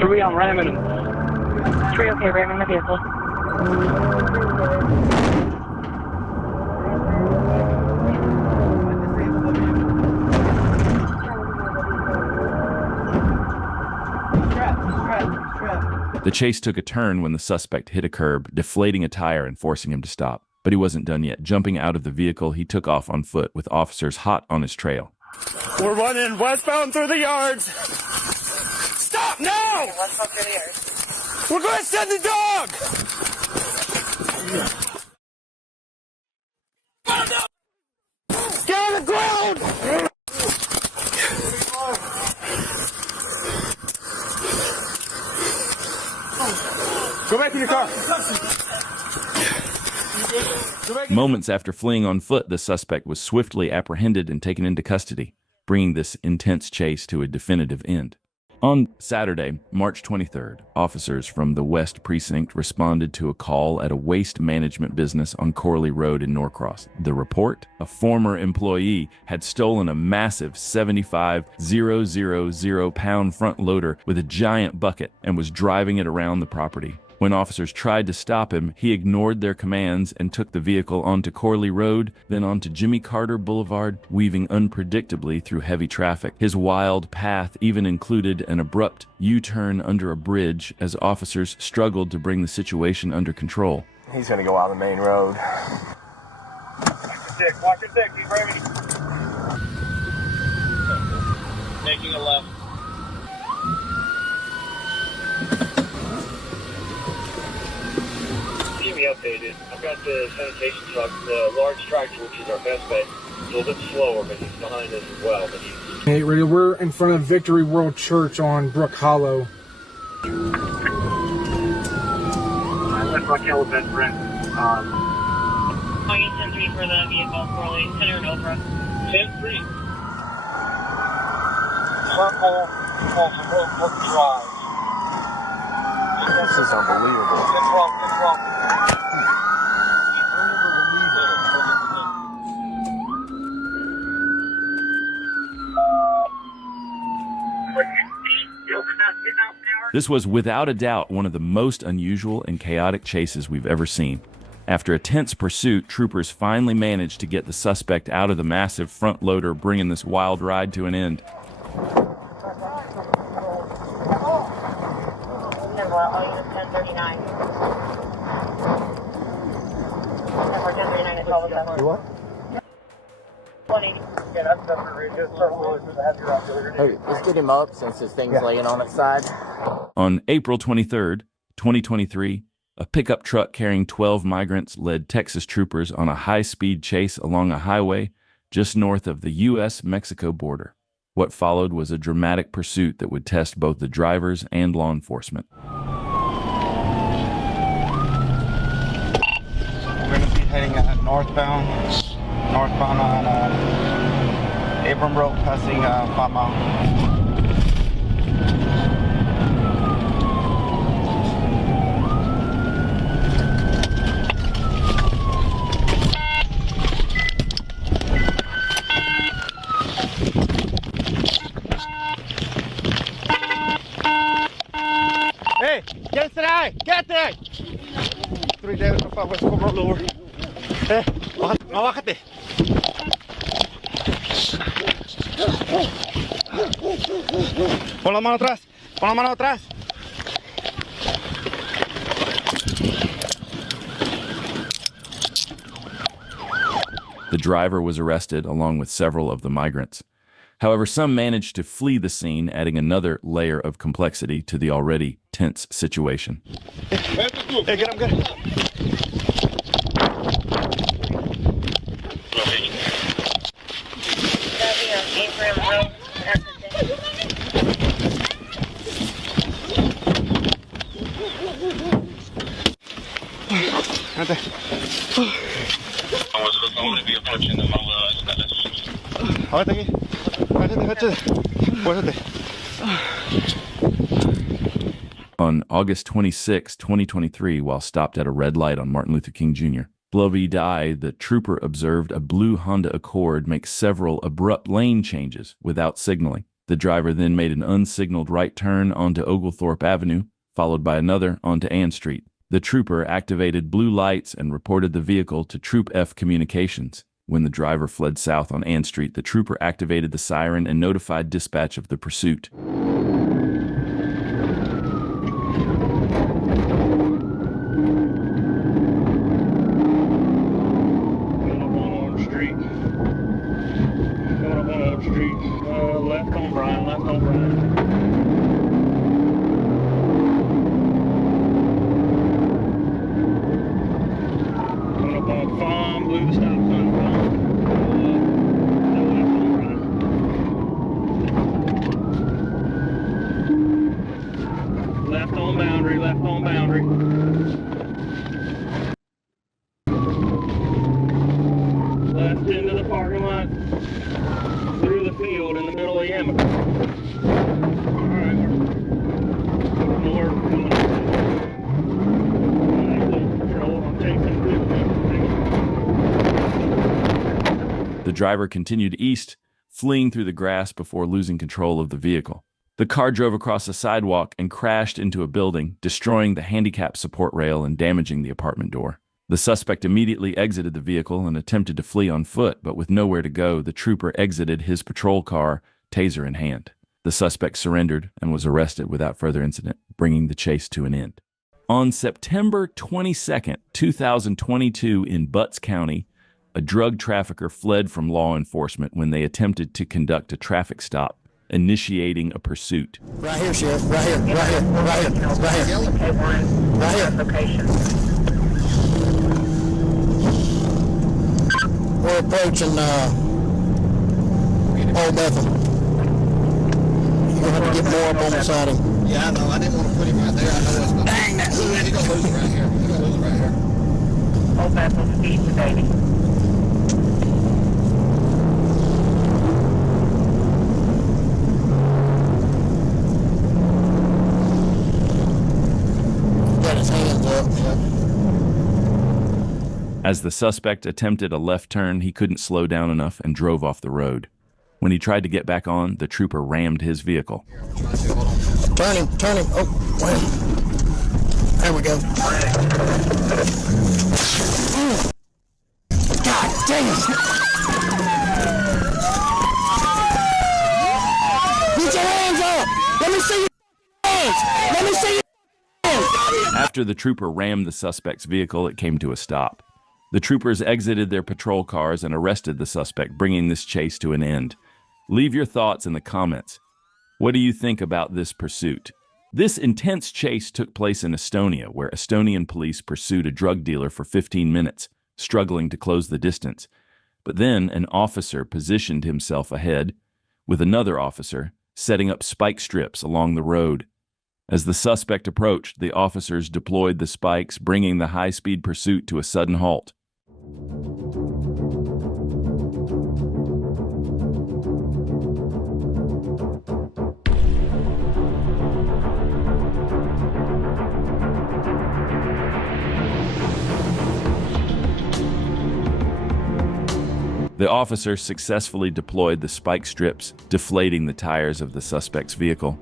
Three, I'm ramming him. 3, okay, ramming the vehicle. The chase took a turn when the suspect hit a curb, deflating a tire and forcing him to stop. But he wasn't done yet. Jumping out of the vehicle, he took off on foot with officers hot on his trail. We're running westbound through the yards. Stop now! Westbound through the yards. We're going to send the dog! Get on the ground! Go back in your car. Moments after fleeing on foot, the suspect was swiftly apprehended and taken into custody, bringing this intense chase to a definitive end. On Saturday, March 23rd, officers from the West Precinct responded to a call at a waste management business on Corley Road in Norcross. The report? A former employee had stolen a massive 75,000 pound front loader with a giant bucket and was driving it around the property. When officers tried to stop him, he ignored their commands and took the vehicle onto Corley Road, then onto Jimmy Carter Boulevard, weaving unpredictably through heavy traffic. His wild path even included an abrupt U-turn under a bridge as officers struggled to bring the situation under control. He's going to go out on the main road. Watch your dick, he's ready. Making a left. Keep me updated. I've got the sanitation truck, the large tractor, which is our best bet. It's a little bit slower, but he's behind us as well. But he's... Hey, radio, we're in front of Victory World Church on Brook Hollow. Rock Hill veteran. Use 10-3 for the vehicle, Corley. Center and Oprah. 10-3. Circle, drive. This is unbelievable. It's wrong. This was without a doubt one of the most unusual and chaotic chases we've ever seen. After a tense pursuit, troopers finally managed to get the suspect out of the massive front loader, bringing this wild ride to an end. All units 1039. Number 1039 is all the You what? 180. Hey, let's get him up since this thing's laying on its side. On April 23rd, 2023, a pickup truck carrying 12 migrants led Texas troopers on a high-speed chase along a highway just north of the U.S.-Mexico border. What followed was a dramatic pursuit that would test both the drivers and law enforcement. We're going to be heading northbound on Abram Road, passing 5 Mile. Hey, get today! Get there! 3 David from 5 West Cobra Lower. No, bájate. Pon la mano atrás. Pon la mano atrás. The driver was arrested along with several of the migrants. However, some managed to flee the scene, adding another layer of complexity to the already tense situation. Hey, get him, get him. Right there. I'm going to be approaching them. On August 26, 2023, while stopped at a red light on Martin Luther King Jr. Boulevard, the trooper observed a blue Honda Accord make several abrupt lane changes without signaling. The driver then made an unsignaled right turn onto Oglethorpe Avenue, followed by another onto Ann Street. The trooper activated blue lights and reported the vehicle to Troop F Communications. When the driver fled south on Ann Street, the trooper activated the siren and notified dispatch of the pursuit. Left on Brian, left on Brian. Coming up on Farm, blew the stop sign Farm. Left on Brian. Left on Boundary, left on Boundary. Left into the parking lot. Through the field in the middle of Yamaha. Alright, we're north coming up. Patrol, I'm taking The driver continued east, fleeing through the grass before losing control of the vehicle. The car drove across a sidewalk and crashed into a building, destroying the handicap support rail and damaging the apartment door. The suspect immediately exited the vehicle and attempted to flee on foot, but with nowhere to go, the trooper exited his patrol car, taser in hand. The suspect surrendered and was arrested without further incident, bringing the chase to an end. On September 22, 2022, in Butts County, a drug trafficker fled from law enforcement when they attempted to conduct a traffic stop, initiating a pursuit. Right here, Sheriff. Right here. Right here. Right here. Right here. Right here. Location. We're approaching Old Bethel. You're going to have to get more up on the siding. Yeah, I know. I didn't want to put him right there. I know it's not. Dang, that hood. He's going to lose him right here. He's going to lose him Old vessel speed to baby. Got his hands up, yeah. As the suspect attempted a left turn, he couldn't slow down enough and drove off the road. When he tried to get back on, the trooper rammed his vehicle. Turn him. Oh, wait. There we go. God dang it! Get your hands up! Let me see your hands! Let me see your hands! After the trooper rammed the suspect's vehicle, it came to a stop. The troopers exited their patrol cars and arrested the suspect, bringing this chase to an end. Leave your thoughts in the comments. What do you think about this pursuit? This intense chase took place in Estonia, where Estonian police pursued a drug dealer for 15 minutes, struggling to close the distance. But then an officer positioned himself ahead, with another officer setting up spike strips along the road. As the suspect approached, the officers deployed the spikes, bringing the high-speed pursuit to a sudden halt. The officer successfully deployed the spike strips, deflating the tires of the suspect's vehicle.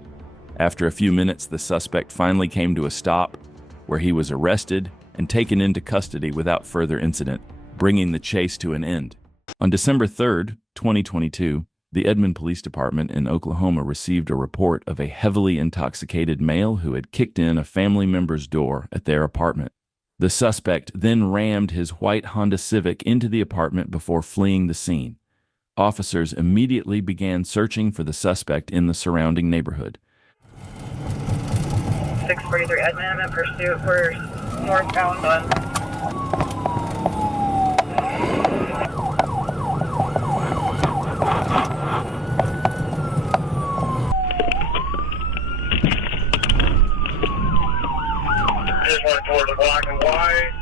After a few minutes, the suspect finally came to a stop, where he was arrested and taken into custody without further incident, bringing the chase to an end. On December 3rd, 2022, the Edmond Police Department in Oklahoma received a report of a heavily intoxicated male who had kicked in a family member's door at their apartment. The suspect then rammed his white Honda Civic into the apartment before fleeing the scene. Officers immediately began searching for the suspect in the surrounding neighborhood. 643 Edmond in pursuit. We're northbound on. Just went toward the black and white.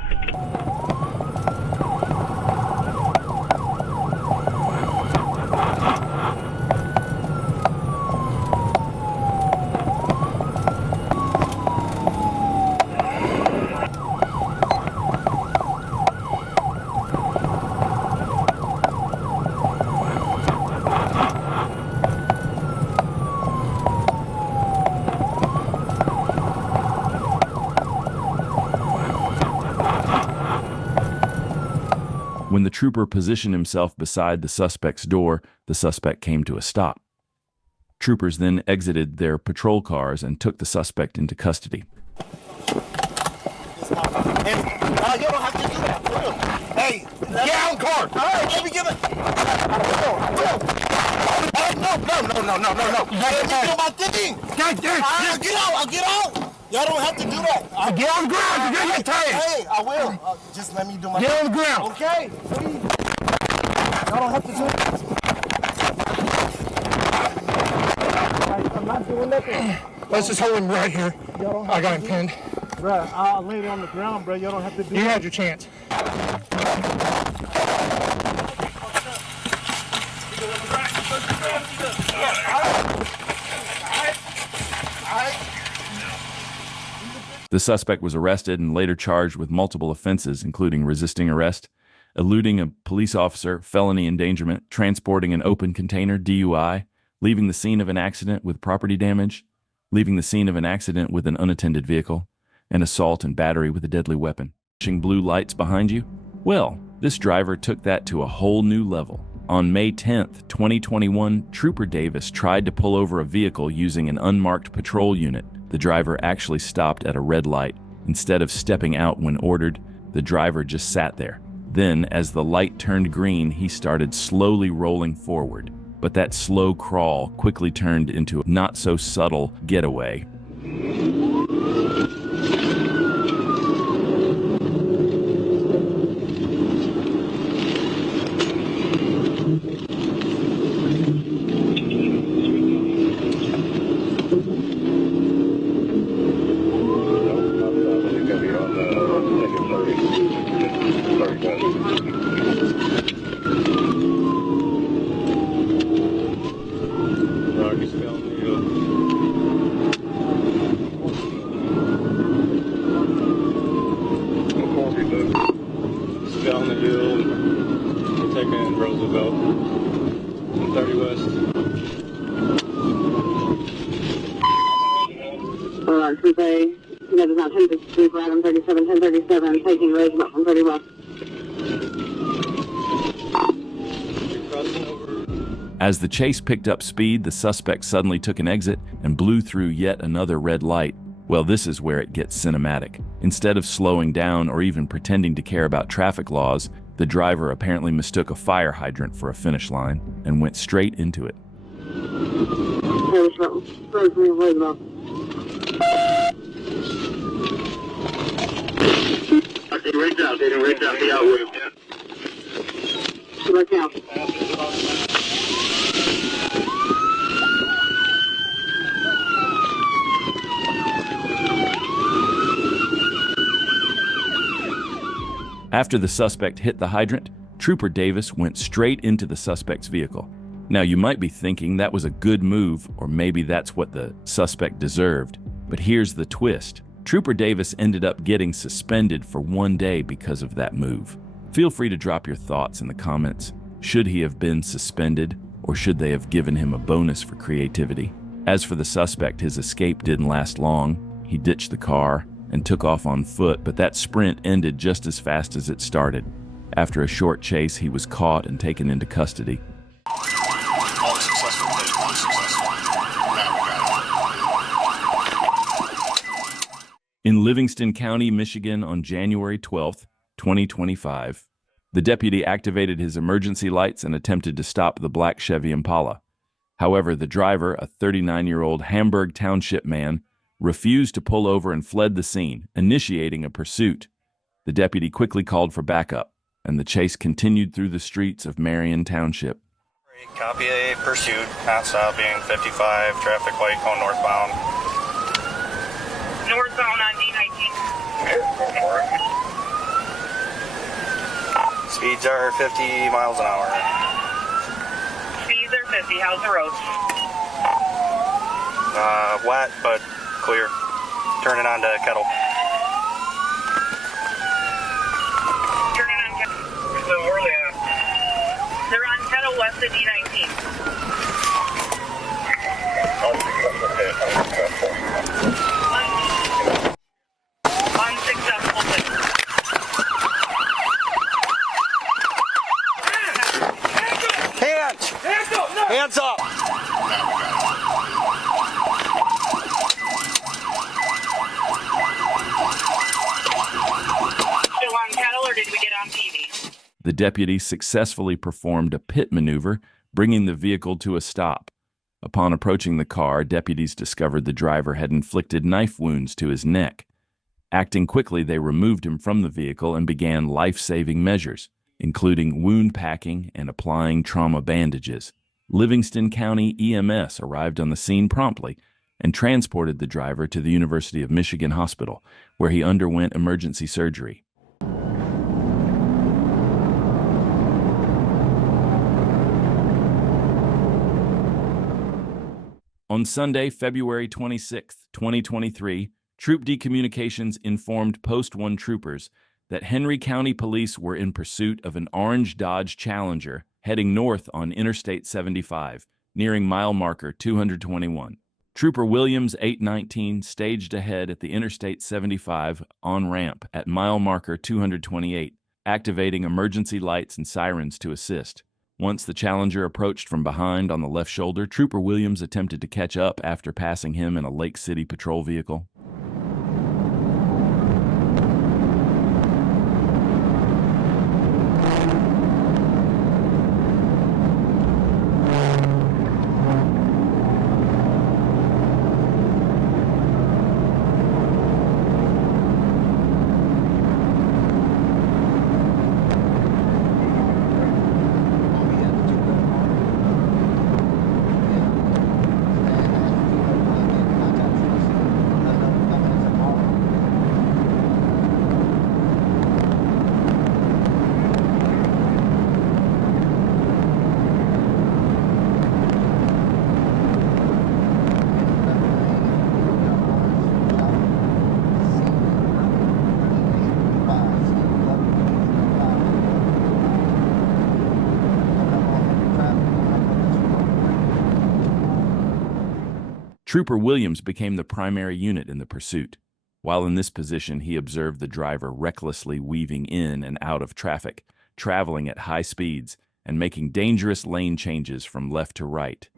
When the trooper positioned himself beside the suspect's door, the suspect came to a stop. Troopers then exited their patrol cars and took the suspect into custody. You don't have to do that. Hey, get out of the car. All right, let me give it. No. Let me do my thing. I'll get out. Y'all don't have to do that. Get on the ground. You're getting tired. Hey, I will. Just let me do my thing. Get on the ground. Okay, please. Y'all don't have to do it. I'm not doing nothing. Let's just hold him right here. I got him pinned. Bro, I'll lay it on the ground, bro. Y'all don't have to do You had your chance. The suspect was arrested and later charged with multiple offenses, including resisting arrest, eluding a police officer, felony endangerment, transporting an open container, DUI, leaving the scene of an accident with property damage, leaving the scene of an accident with an unattended vehicle, and assault and battery with a deadly weapon. Flashing blue lights behind you? Well, this driver took that to a whole new level. On May 10th, 2021, Trooper Davis tried to pull over a vehicle using an unmarked patrol unit. The driver actually stopped at a red light. Instead of stepping out when ordered, the driver just sat there. Then, as the light turned green, he started slowly rolling forward. But that slow crawl quickly turned into a not-so-subtle getaway. Spell on the hill, we're taking Roosevelt, 30 West. Hold on, Troop A. You guys are now 1063 for Adam 37, 1037, taking Roosevelt from 30 West. As the chase picked up speed, the suspect suddenly took an exit and blew through yet another red light. Well, this is where it gets cinematic. Instead of slowing down or even pretending to care about traffic laws, the driver apparently mistook a fire hydrant for a finish line and went straight into it. After the suspect hit the hydrant, Trooper Davis went straight into the suspect's vehicle. Now, you might be thinking that was a good move, or maybe that's what the suspect deserved. But here's the twist. Trooper Davis ended up getting suspended for 1 day because of that move. Feel free to drop your thoughts in the comments. Should he have been suspended, or should they have given him a bonus for creativity? As for the suspect, his escape didn't last long. He ditched the car and took off on foot, but that sprint ended just as fast as it started. After a short chase, he was caught and taken into custody. In Livingston County, Michigan, on January 12, 2025, the deputy activated his emergency lights and attempted to stop the black Chevy Impala. However, the driver, a 39-year-old Hamburg Township man, refused to pull over and fled the scene, initiating a pursuit. The deputy quickly called for backup, and the chase continued through the streets of Marion Township. Copy a pursuit, outside being 55, traffic light going northbound. Northbound on D19. Speeds are 50 miles an hour. Speeds are 50. How's the road? Wet, but clear. Turning on to Kettle. Turning on Kettle. So where are they at? They're on Kettle west of D19. Unsuccessful. Hands! Hands up! The deputy successfully performed a pit maneuver, bringing the vehicle to a stop. Upon approaching the car, deputies discovered the driver had inflicted knife wounds to his neck. Acting quickly, they removed him from the vehicle and began life-saving measures, including wound packing and applying trauma bandages. Livingston County EMS arrived on the scene promptly and transported the driver to the University of Michigan Hospital, where he underwent emergency surgery. On Sunday, February 26, 2023, Troop D Communications informed Post 1 troopers that Henry County Police were in pursuit of an orange Dodge Challenger heading north on Interstate 75, nearing mile marker 221. Trooper Williams 819 staged ahead at the Interstate 75 on-ramp at mile marker 228, activating emergency lights and sirens to assist. Once the Challenger approached from behind on the left shoulder, Trooper Williams attempted to catch up after passing him in a Lake City patrol vehicle. Trooper Williams became the primary unit in the pursuit. While in this position, he observed the driver recklessly weaving in and out of traffic, traveling at high speeds, and making dangerous lane changes from left to right.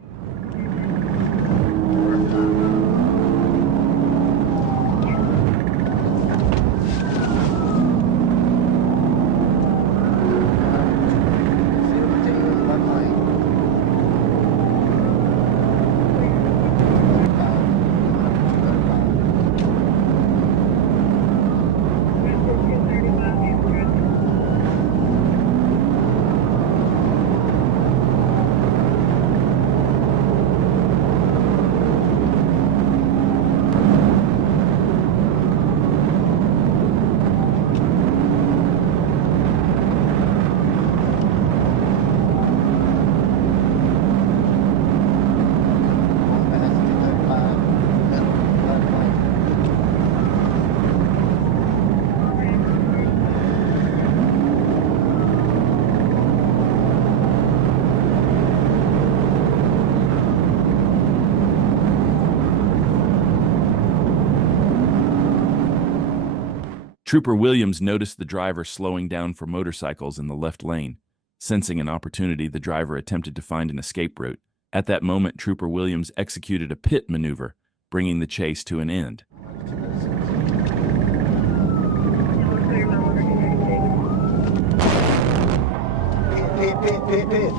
Trooper Williams noticed the driver slowing down for motorcycles in the left lane. Sensing an opportunity, the driver attempted to find an escape route. At that moment, Trooper Williams executed a pit maneuver, bringing the chase to an end. Pit. Pit.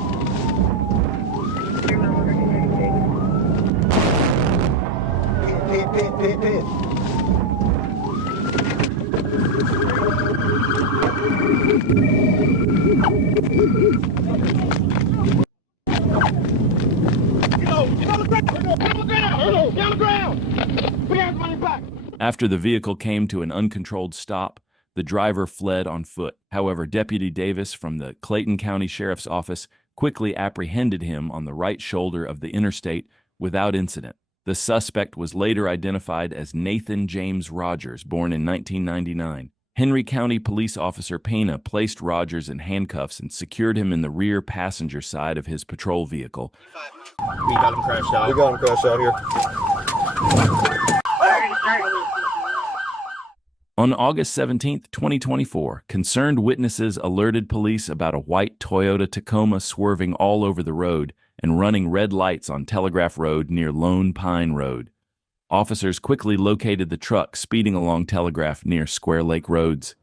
After the vehicle came to an uncontrolled stop, the driver fled on foot. However, Deputy Davis from the Clayton County Sheriff's Office quickly apprehended him on the right shoulder of the interstate without incident. The suspect was later identified as Nathan James Rogers, born in 1999. Henry County Police Officer Pena placed Rogers in handcuffs and secured him in the rear passenger side of his patrol vehicle. We got him crashed out here. On August 17, 2024, concerned witnesses alerted police about a white Toyota Tacoma swerving all over the road and running red lights on Telegraph Road near Lone Pine Road. Officers quickly located the truck speeding along Telegraph near Square Lake Roads.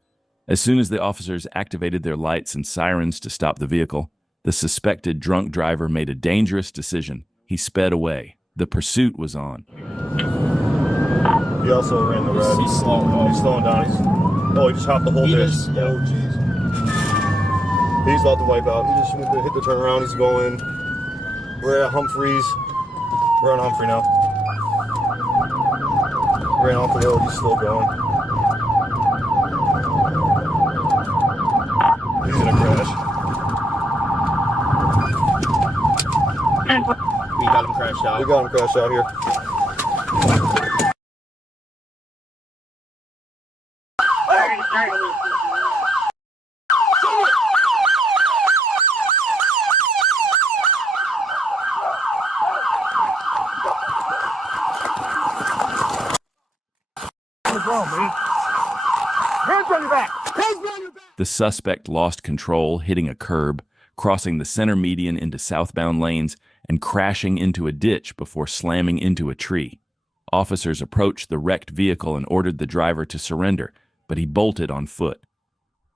As soon as the officers activated their lights and sirens to stop the vehicle, the suspected drunk driver made a dangerous decision. He sped away. The pursuit was on. He also ran the red. He's slowing down. He just hopped the whole ditch. Oh, jeez. He's about to wipe out. He just hit the turnaround. He's going. We're at Humphreys. We're on Humphrey now. Ran off the road. He's still going. He's in a crash. We got him crashed out. We got him crashed out here. The suspect lost control, hitting a curb, crossing the center median into southbound lanes, and crashing into a ditch before slamming into a tree. Officers approached the wrecked vehicle and ordered the driver to surrender, but he bolted on foot.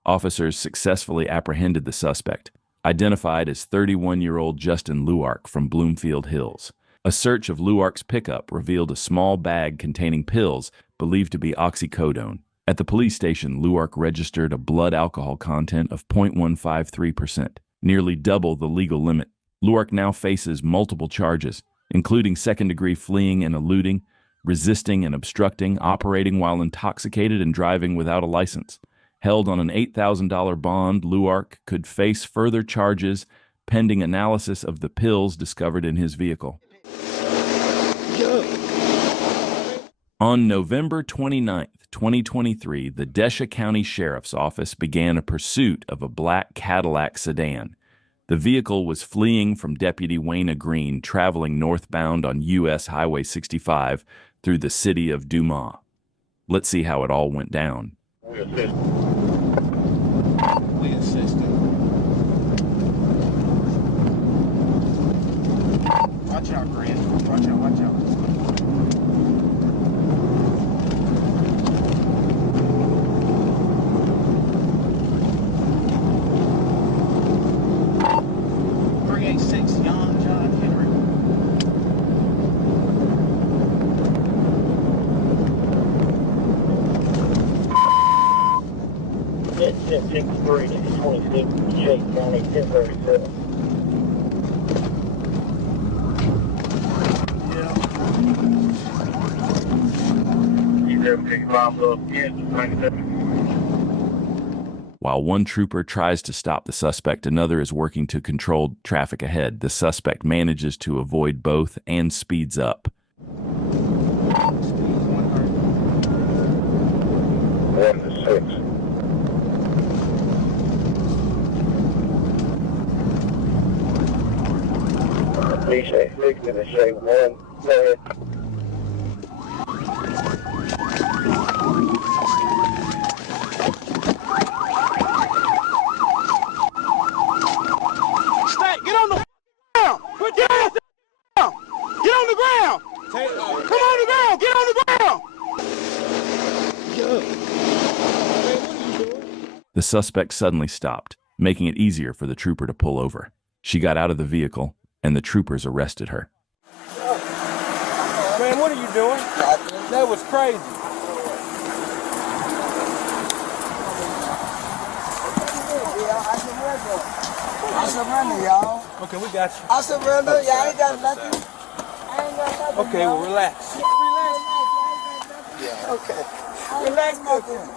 Officers successfully apprehended the suspect, identified as 31-year-old Justin Luark from Bloomfield Hills. A search of Luark's pickup revealed a small bag containing pills believed to be oxycodone. At the police station, Luark registered a blood alcohol content of 0.153%, nearly double the legal limit. Luark now faces multiple charges, including second-degree fleeing and eluding, resisting and obstructing, operating while intoxicated, and driving without a license. Held on an $8,000 bond, Luark could face further charges pending analysis of the pills discovered in his vehicle. On November 29, 2023, the Desha County Sheriff's Office began a pursuit of a black Cadillac sedan. The vehicle was fleeing from Deputy Wayna Green, traveling northbound on U.S. Highway 65 through the city of Dumas. Let's see how it all went down. We assisted. Watch out, Grant. Watch out, watch out. It's 63 to 26, Shake County, 1037. While one trooper tries to stop the suspect, another is working to control traffic ahead. The suspect manages to avoid both and speeds up. 1 to 6. Shake 6 to the Shake 1. Go ahead. Get on the ground! Get on the ground! Get on the ground! Come on the ground! Get on the ground! The suspect suddenly stopped, making it easier for the trooper to pull over. She got out of the vehicle, and the troopers arrested her. Man, what are you doing? That was crazy. I surrender, y'all. Okay, we got you. I surrender. Y'all ain't got nothing. I ain't got nothing. Okay, well, relax. Relax. Yeah. Okay. Relax, nothing.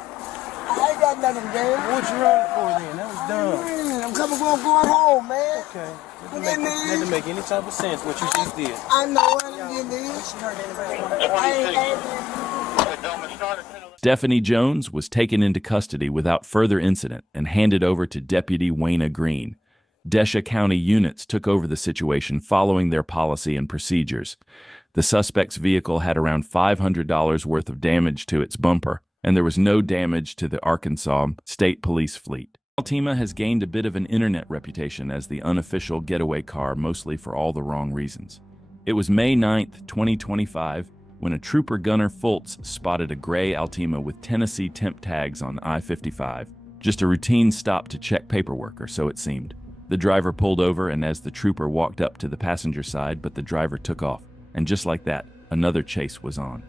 I ain't got nothing, man. What you running for then? That was dumb. I'm coming from going home, man. Okay. Doesn't make any type of sense what you just did. I know what you did. Stephanie Jones was taken into custody without further incident and handed over to Deputy Wayna Green. Desha County units took over the situation following their policy and procedures. The suspect's vehicle had around $500 worth of damage to its bumper, and there was no damage to the Arkansas State Police fleet. Altima has gained a bit of an internet reputation as the unofficial getaway car, mostly for all the wrong reasons. It was May 9th, 2025, when a trooper Gunner Fultz spotted a gray Altima with Tennessee temp tags on I-55. Just a routine stop to check paperwork, or so it seemed. The driver pulled over, and as the trooper walked up to the passenger side, but the driver took off. And just like that, another chase was on.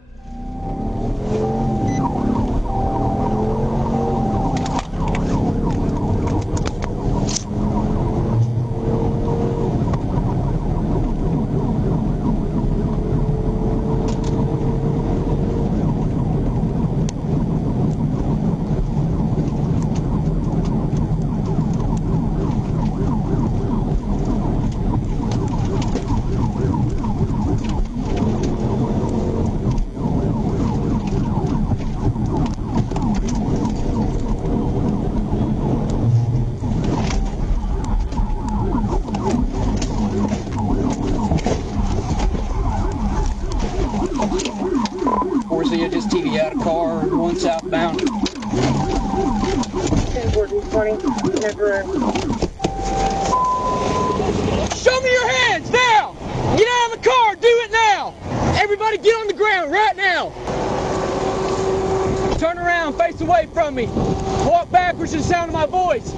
Just TV out of car, one southbound. 10-14-20, never. Show me your hands now! Get out of the car, do it now! Everybody get on the ground right now! Turn around, face away from me. Walk backwards to the sound of my voice.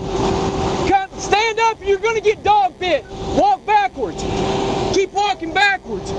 Stand up, you're gonna get dog bit. Walk backwards. Keep walking backwards.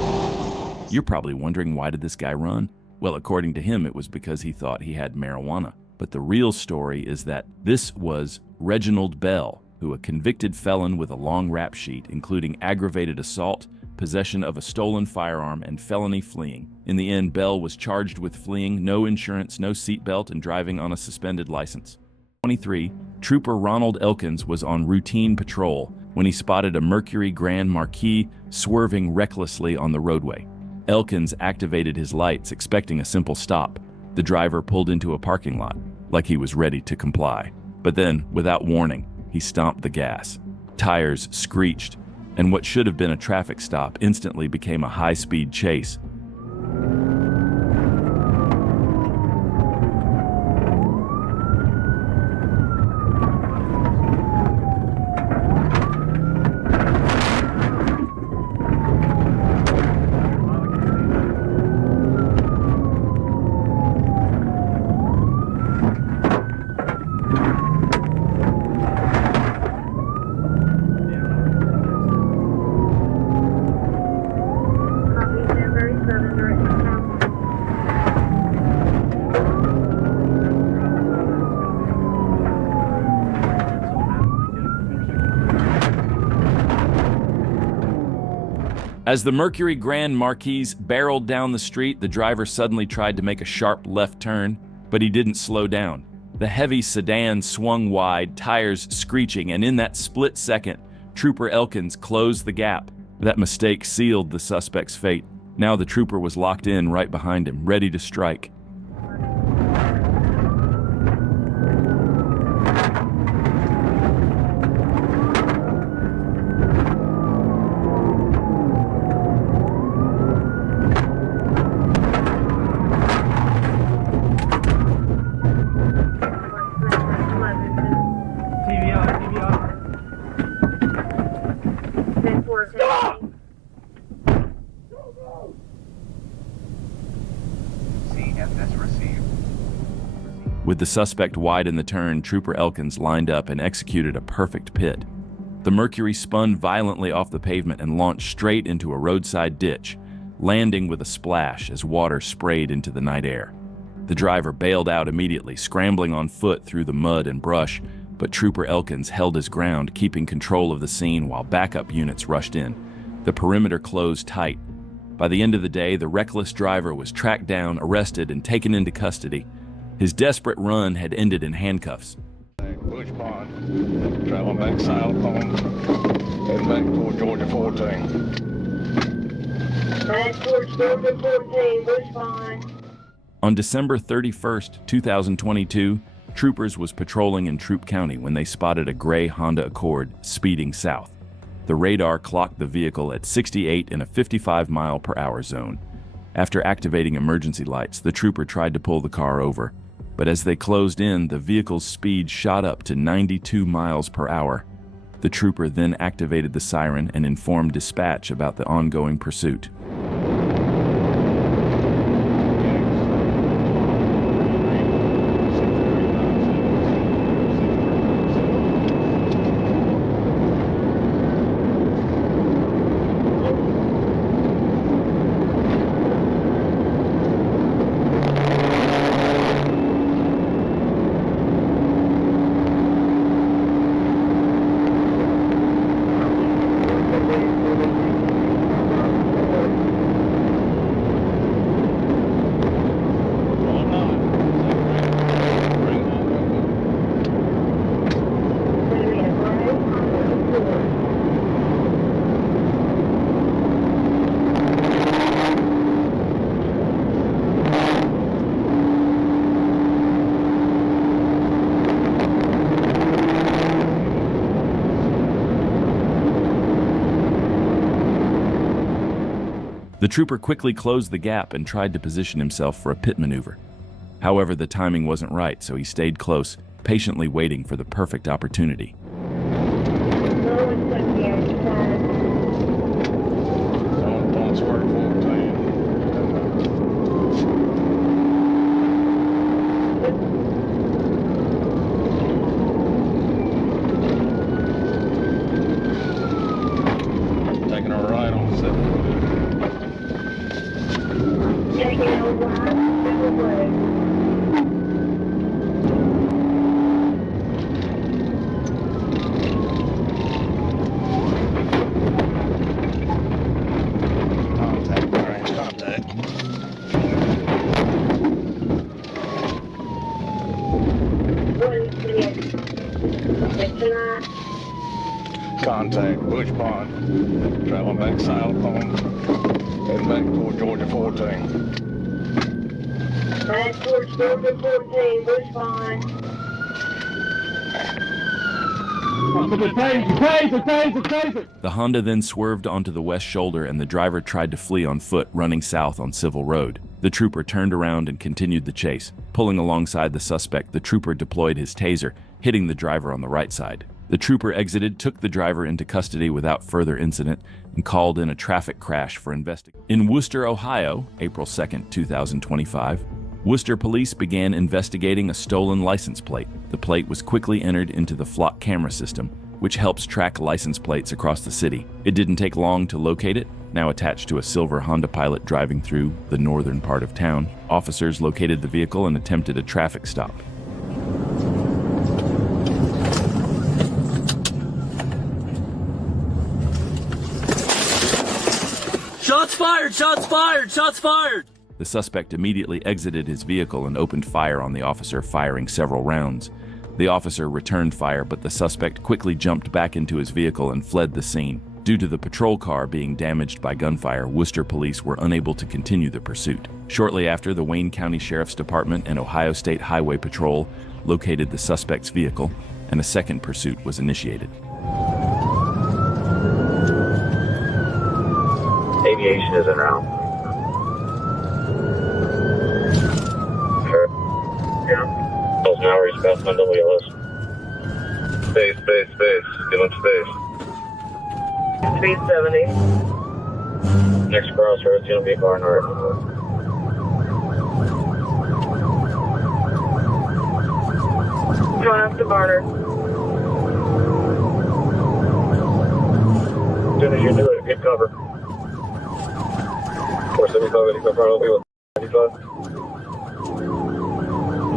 You're probably wondering, why did this guy run? Well, according to him, it was because he thought he had marijuana. But the real story is that this was Reginald Bell, who, a convicted felon with a long rap sheet, including aggravated assault, possession of a stolen firearm, and felony fleeing. In the end, Bell was charged with fleeing, no insurance, no seatbelt, and driving on a suspended license. 23, Trooper Ronald Elkins was on routine patrol when he spotted a Mercury Grand Marquis swerving recklessly on the roadway. Elkins activated his lights, expecting a simple stop. The driver pulled into a parking lot, like he was ready to comply. But then, without warning, he stomped the gas. Tires screeched, and what should have been a traffic stop instantly became a high-speed chase. As the Mercury Grand Marquis barreled down the street, the driver suddenly tried to make a sharp left turn, but he didn't slow down. The heavy sedan swung wide, tires screeching, and in that split second, Trooper Elkins closed the gap. That mistake sealed the suspect's fate. Now the trooper was locked in right behind him, ready to strike. With the suspect wide in the turn, Trooper Elkins lined up and executed a perfect pit. The Mercury spun violently off the pavement and launched straight into a roadside ditch, landing with a splash as water sprayed into the night air. The driver bailed out immediately, scrambling on foot through the mud and brush, but Trooper Elkins held his ground, keeping control of the scene while backup units rushed in. The perimeter closed tight. By the end of the day, the reckless driver was tracked down, arrested, and taken into custody. His desperate run had ended in handcuffs. Bush Pond, traveling back south home, heading back toward Georgia 14. Back towards Georgia 14, Bush Pond. On December 31st, 2022, Troopers was patrolling in Troup County when they spotted a gray Honda Accord speeding south. The radar clocked the vehicle at 68 in a 55-mile-per-hour zone. After activating emergency lights, the trooper tried to pull the car over. But as they closed in, the vehicle's speed shot up to 92 miles per hour. The trooper then activated the siren and informed dispatch about the ongoing pursuit. The trooper quickly closed the gap and tried to position himself for a pit maneuver. However, the timing wasn't right, so he stayed close, patiently waiting for the perfect opportunity. Taking a ride on 7. Contact Bush Pond, traveling back south home, heading back toward Georgia 14. Back towards Georgia 14, Bush Pond. The Honda then swerved onto the west shoulder and the driver tried to flee on foot, running south on Civil Road. The trooper turned around and continued the chase. Pulling alongside the suspect, the trooper deployed his taser, hitting the driver on the right side. The trooper exited, took the driver into custody without further incident, and called in a traffic crash for investigation. In Wooster, Ohio, April 2, 2025, Wooster police began investigating a stolen license plate. The plate was quickly entered into the flock camera system, which helps track license plates across the city. It didn't take long to locate it. Now attached to a silver Honda Pilot driving through the northern part of town, officers located the vehicle and attempted a traffic stop. Shots fired! Shots fired! Shots fired! The suspect immediately exited his vehicle and opened fire on the officer, firing several rounds. The officer returned fire, but the suspect quickly jumped back into his vehicle and fled the scene. Due to the patrol car being damaged by gunfire, Wooster police were unable to continue the pursuit. Shortly after, the Wayne County Sheriff's Department and Ohio State Highway Patrol located the suspect's vehicle, and a second pursuit was initiated. Aviation is en route. Sure. Yeah. Those now are eastbound on WLS. Space. Give them space. Speed 70. Next crossroads, gonna be BRAINROT. Going up to Barter. As soon as you do it, get cover. 475, 85, front, over with 95.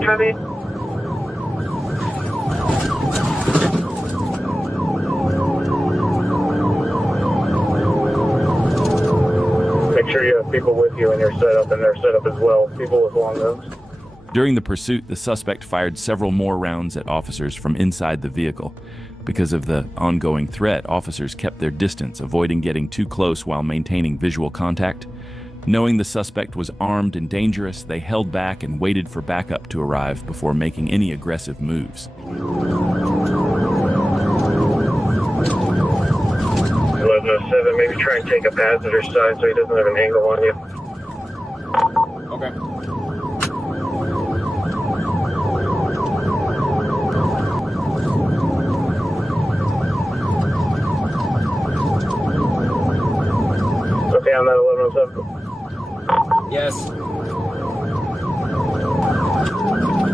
Copy. Make sure you have people with you in your setup, and their setup as well. People with long guns. During the pursuit, the suspect fired several more rounds at officers from inside the vehicle. Because of the ongoing threat, officers kept their distance, avoiding getting too close while maintaining visual contact. Knowing the suspect was armed and dangerous, they held back and waited for backup to arrive before making any aggressive moves. 1107, maybe try and take a passenger side so he doesn't have an angle on you. Okay. Okay, on that 1107. Yes.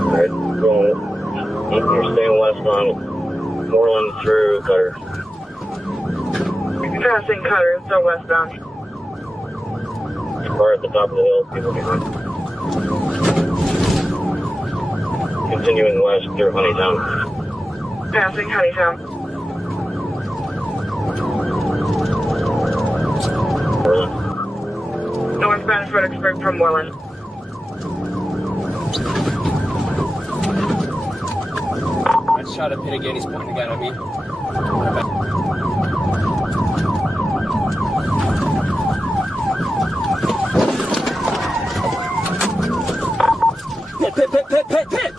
Alright, going. You're staying west on Moreland through Cutter. Passing Cutter, so westbound. Car at the top of the hill, people behind. Continuing west through Honeytown. Passing Honeytown. Moreland. Northbound Fredericksburg from Moreland. I shot a pin again. He's pointing the gun at me. Pit!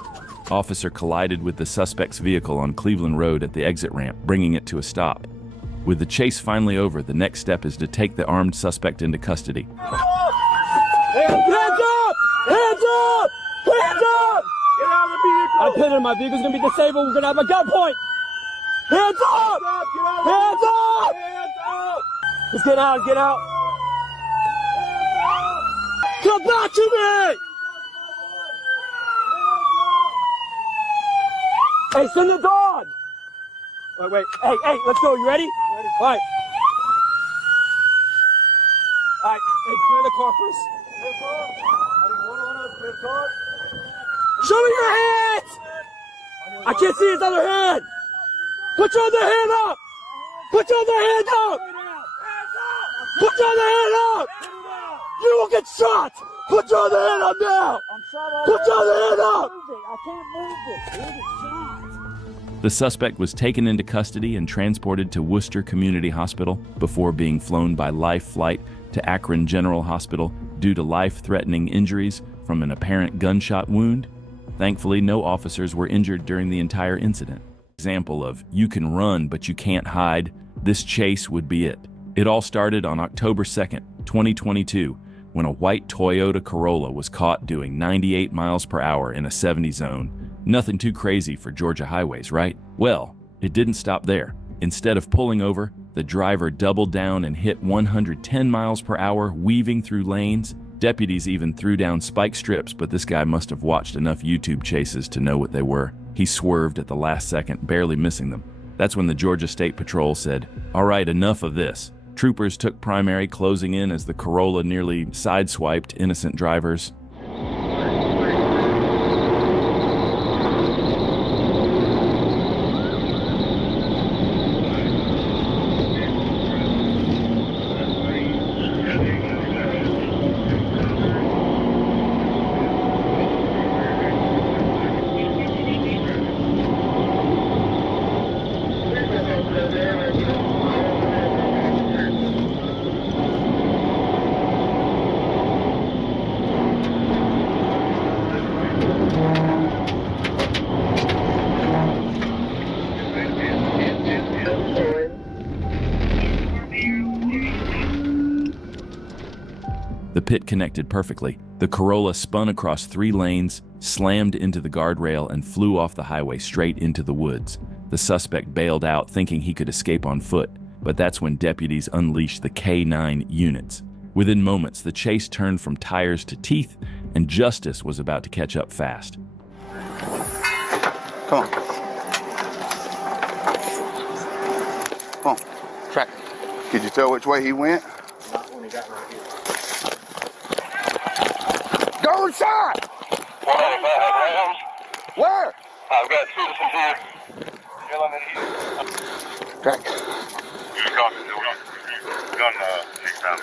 Officer collided with the suspect's vehicle on Cleveland Road at the exit ramp, bringing it to a stop. With the chase finally over, the next step is to take the armed suspect into custody. Hands up! Hands up! Hands up! Get out of the vehicle! I put it in my vehicle's gonna be disabled. We're gonna have a gunpoint! Hands up! Hands up! Hands up! Just get out, get out! Come back to me! Hey, send the dog! Wait. Hey, let's go. You ready? Ready. All right. Hey, clear the car first. Show me your hands! I can't see his other hand! Put your other hand up! Put your other hand up! Put your other hand up! You will get shot! Put your other hand up now! Put your other hand up! I can't move it. You'll get shot. The suspect was taken into custody and transported to Worcester Community Hospital before being flown by life flight to Akron General Hospital due to life-threatening injuries from an apparent gunshot wound. Thankfully, no officers were injured during the entire incident. Example of you can run but you can't hide, this chase would be it. It all started on October 2nd, 2022, when a white Toyota Corolla was caught doing 98 miles per hour in a 70 zone. Nothing too crazy for Georgia highways, right? Well, it didn't stop there. Instead of pulling over, the driver doubled down and hit 110 miles per hour, weaving through lanes. Deputies even threw down spike strips, but this guy must have watched enough YouTube chases to know what they were. He swerved at the last second, barely missing them. That's when the Georgia State Patrol said, "All right, enough of this." Troopers took primary, closing in as the Corolla nearly sideswiped innocent drivers. The pit connected perfectly. The Corolla spun across 3 lanes, slammed into the guardrail, and flew off the highway straight into the woods. The suspect bailed out, thinking he could escape on foot, but that's when deputies unleashed the K9 units. Within moments, the chase turned from tires to teeth, and justice was about to catch up fast. Come on. Come on. Track. Could you tell which way he went? Not when he got right here. Go inside! Where? I've got citizens here. Yelling at you. Track. You copy, gun check down.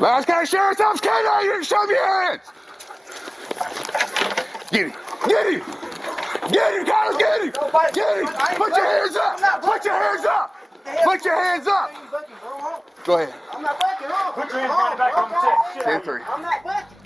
Last guy, Sheriff's Office, K9, you didn't show me your hands! Get him! Get him! Get him, Kyle! Get him! Get him! Put your hands up! Put your hands up! Put your hands up! Go ahead. I'm not backing off. Put your hands back on the table. 10-3. I'm not backing.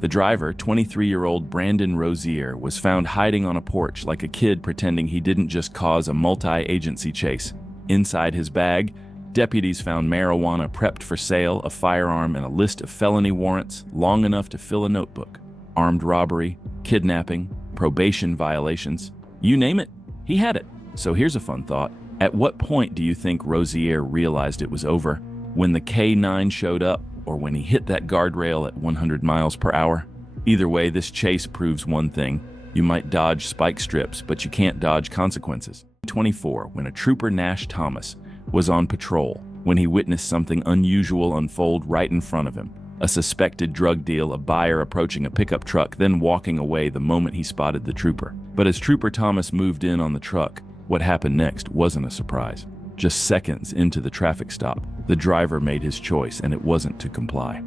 The driver, 23-year-old Brandon Rozier, was found hiding on a porch like a kid, pretending he didn't just cause a multi-agency chase. Inside his bag, deputies found marijuana prepped for sale, a firearm, and a list of felony warrants long enough to fill a notebook. Armed robbery, kidnapping, probation violations, you name it, he had it. So here's a fun thought. At what point do you think Rozier realized it was over? When the K9 showed up, or when he hit that guardrail at 100 miles per hour? Either way, this chase proves one thing. You might dodge spike strips, but you can't dodge consequences. 24, when a trooper Nash Thomas was on patrol, when he witnessed something unusual unfold right in front of him. A suspected drug deal, a buyer approaching a pickup truck, then walking away the moment he spotted the trooper. But as Trooper Thomas moved in on the truck, what happened next wasn't a surprise. Just seconds into the traffic stop, the driver made his choice, and it wasn't to comply.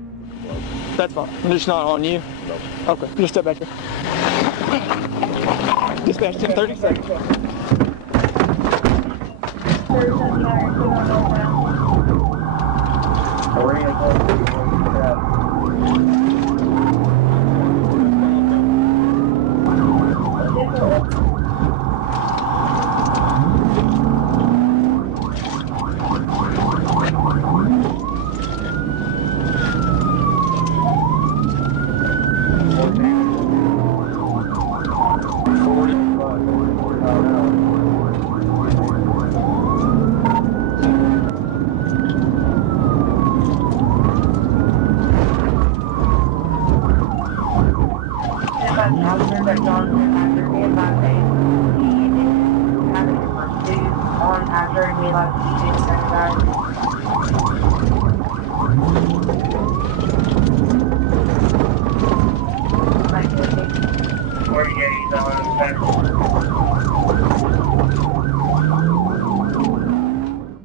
That's fine. I'm just not on you? No. Okay, just step back here. Dispatch 1030 seconds.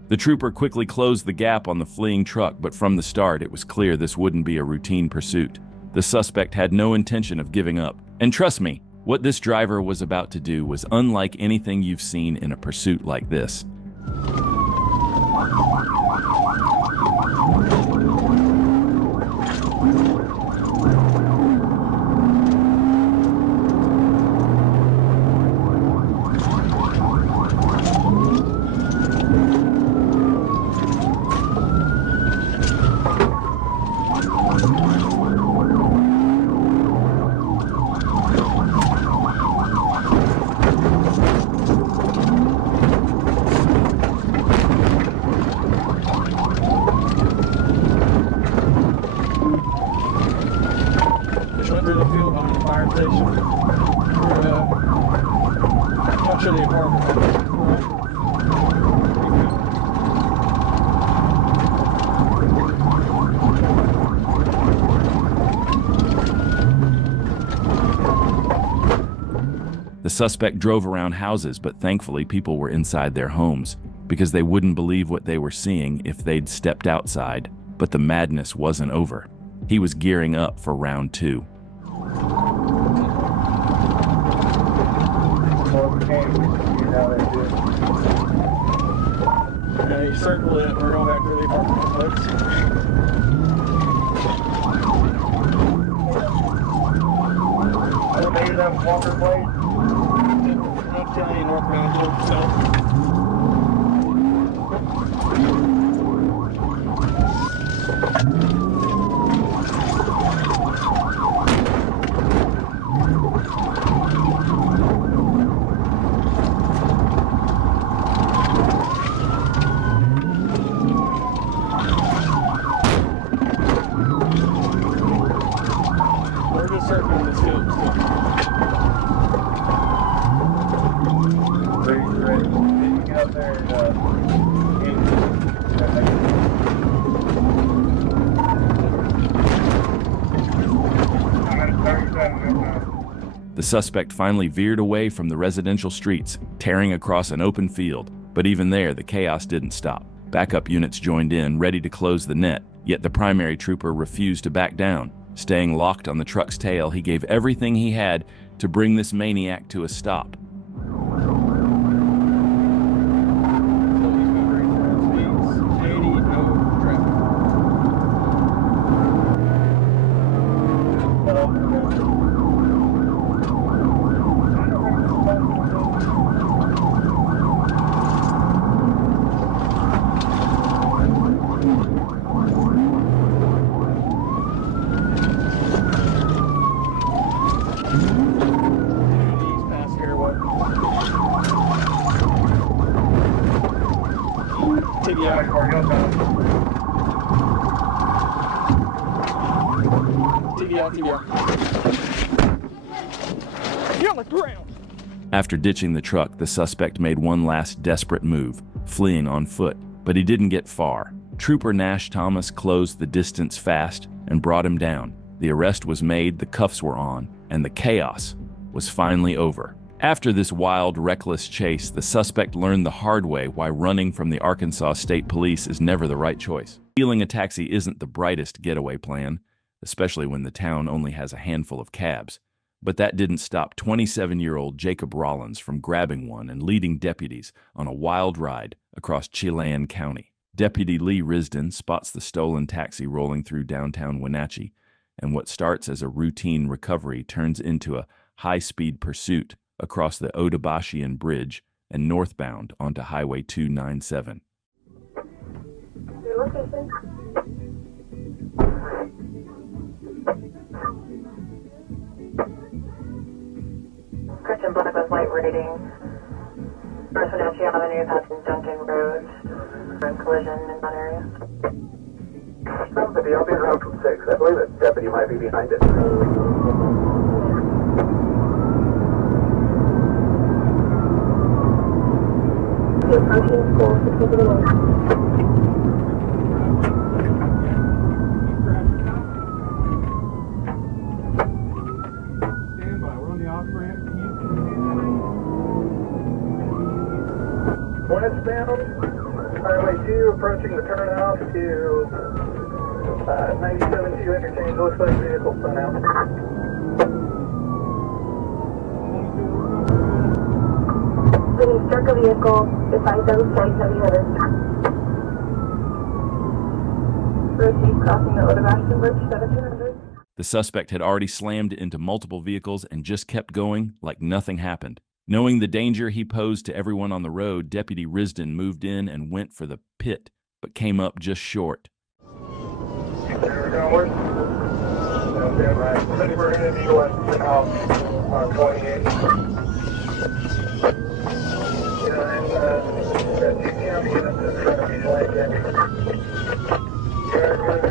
The trooper quickly closed the gap on the fleeing truck, but from the start it was clear this wouldn't be a routine pursuit. The suspect had no intention of giving up. And trust me, what this driver was about to do was unlike anything you've seen in a pursuit like this. suspect drove around houses, but thankfully people were inside their homes because they wouldn't believe what they were seeing if they'd stepped outside. But the madness wasn't over. He was gearing up for round 2. You circle it, we're going back to the apartment complex. Maybe that Walker plate. I'll tell you, northbound towards south. We're just circling the scopes. Ready. Then you get up there The suspect finally veered away from the residential streets, tearing across an open field. But even there, the chaos didn't stop. Backup units joined in, ready to close the net, yet the primary trooper refused to back down. Staying locked on the truck's tail, he gave everything he had to bring this maniac to a stop. After ditching the truck, the suspect made one last desperate move, fleeing on foot, but he didn't get far. Trooper Nash Thomas closed the distance fast and brought him down. The arrest was made, the cuffs were on, and the chaos was finally over. After this wild, reckless chase, the suspect learned the hard way why running from the Arkansas State Police is never the right choice. Stealing a taxi isn't the brightest getaway plan, especially when the town only has a handful of cabs. But that didn't stop 27-year-old Jacob Rollins from grabbing one and leading deputies on a wild ride across Chelan County. Deputy Lee Risden spots the stolen taxi rolling through downtown Wenatchee, and what starts as a routine recovery turns into a high-speed pursuit across the Odebashian Bridge and northbound onto Highway 297. Your location? Christian Black with light rating. North Wenatchee Avenue, passing Duncan Road. Collision in that area. Somebody, I'll be around from 6. I believe a deputy might be behind it. Approaching school, 6 over the road. Standby, we're on the off-ramp. Westbound, Highway 2, approaching the turnout to 97-2 interchange. Looks like vehicle spun out. When you struck a vehicle, advise those strikes heavy hitters. Proceed crossing the Odebashian Bridge, 1700. The suspect had already slammed into multiple vehicles and just kept going like nothing happened. Knowing the danger he posed to everyone on the road, Deputy Risden moved in and went for the pit, but came up just short. There we go. Stand by. We're going to be going south on 28.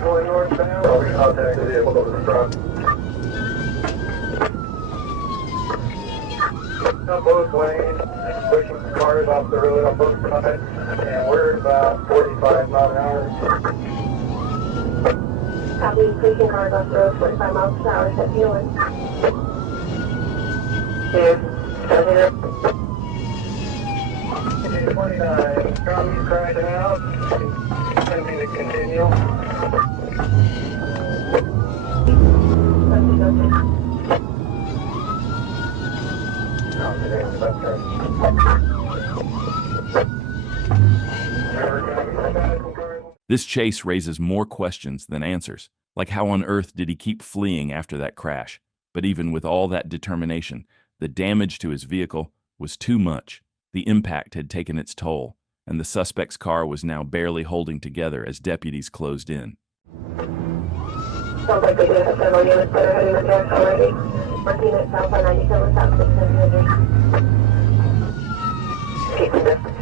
Going northbound. I'll contact the vehicle over the front. On both lanes, pushing cars off the road on both sides, and we're about 45 miles an hour. Copy, pushing cars off the road, 45 miles per hour, set fueling. If 29, Charlie's crashing out. Send me to continue. This chase raises more questions than answers, like how on earth did he keep fleeing after that crash? But even with all that determination, the damage to his vehicle was too much. The impact had taken its toll, and the suspect's car was now barely holding together as deputies closed in. Sounds like we do have several units that are heading to Jack already. Working at South on 97 South 600. Keep the distance.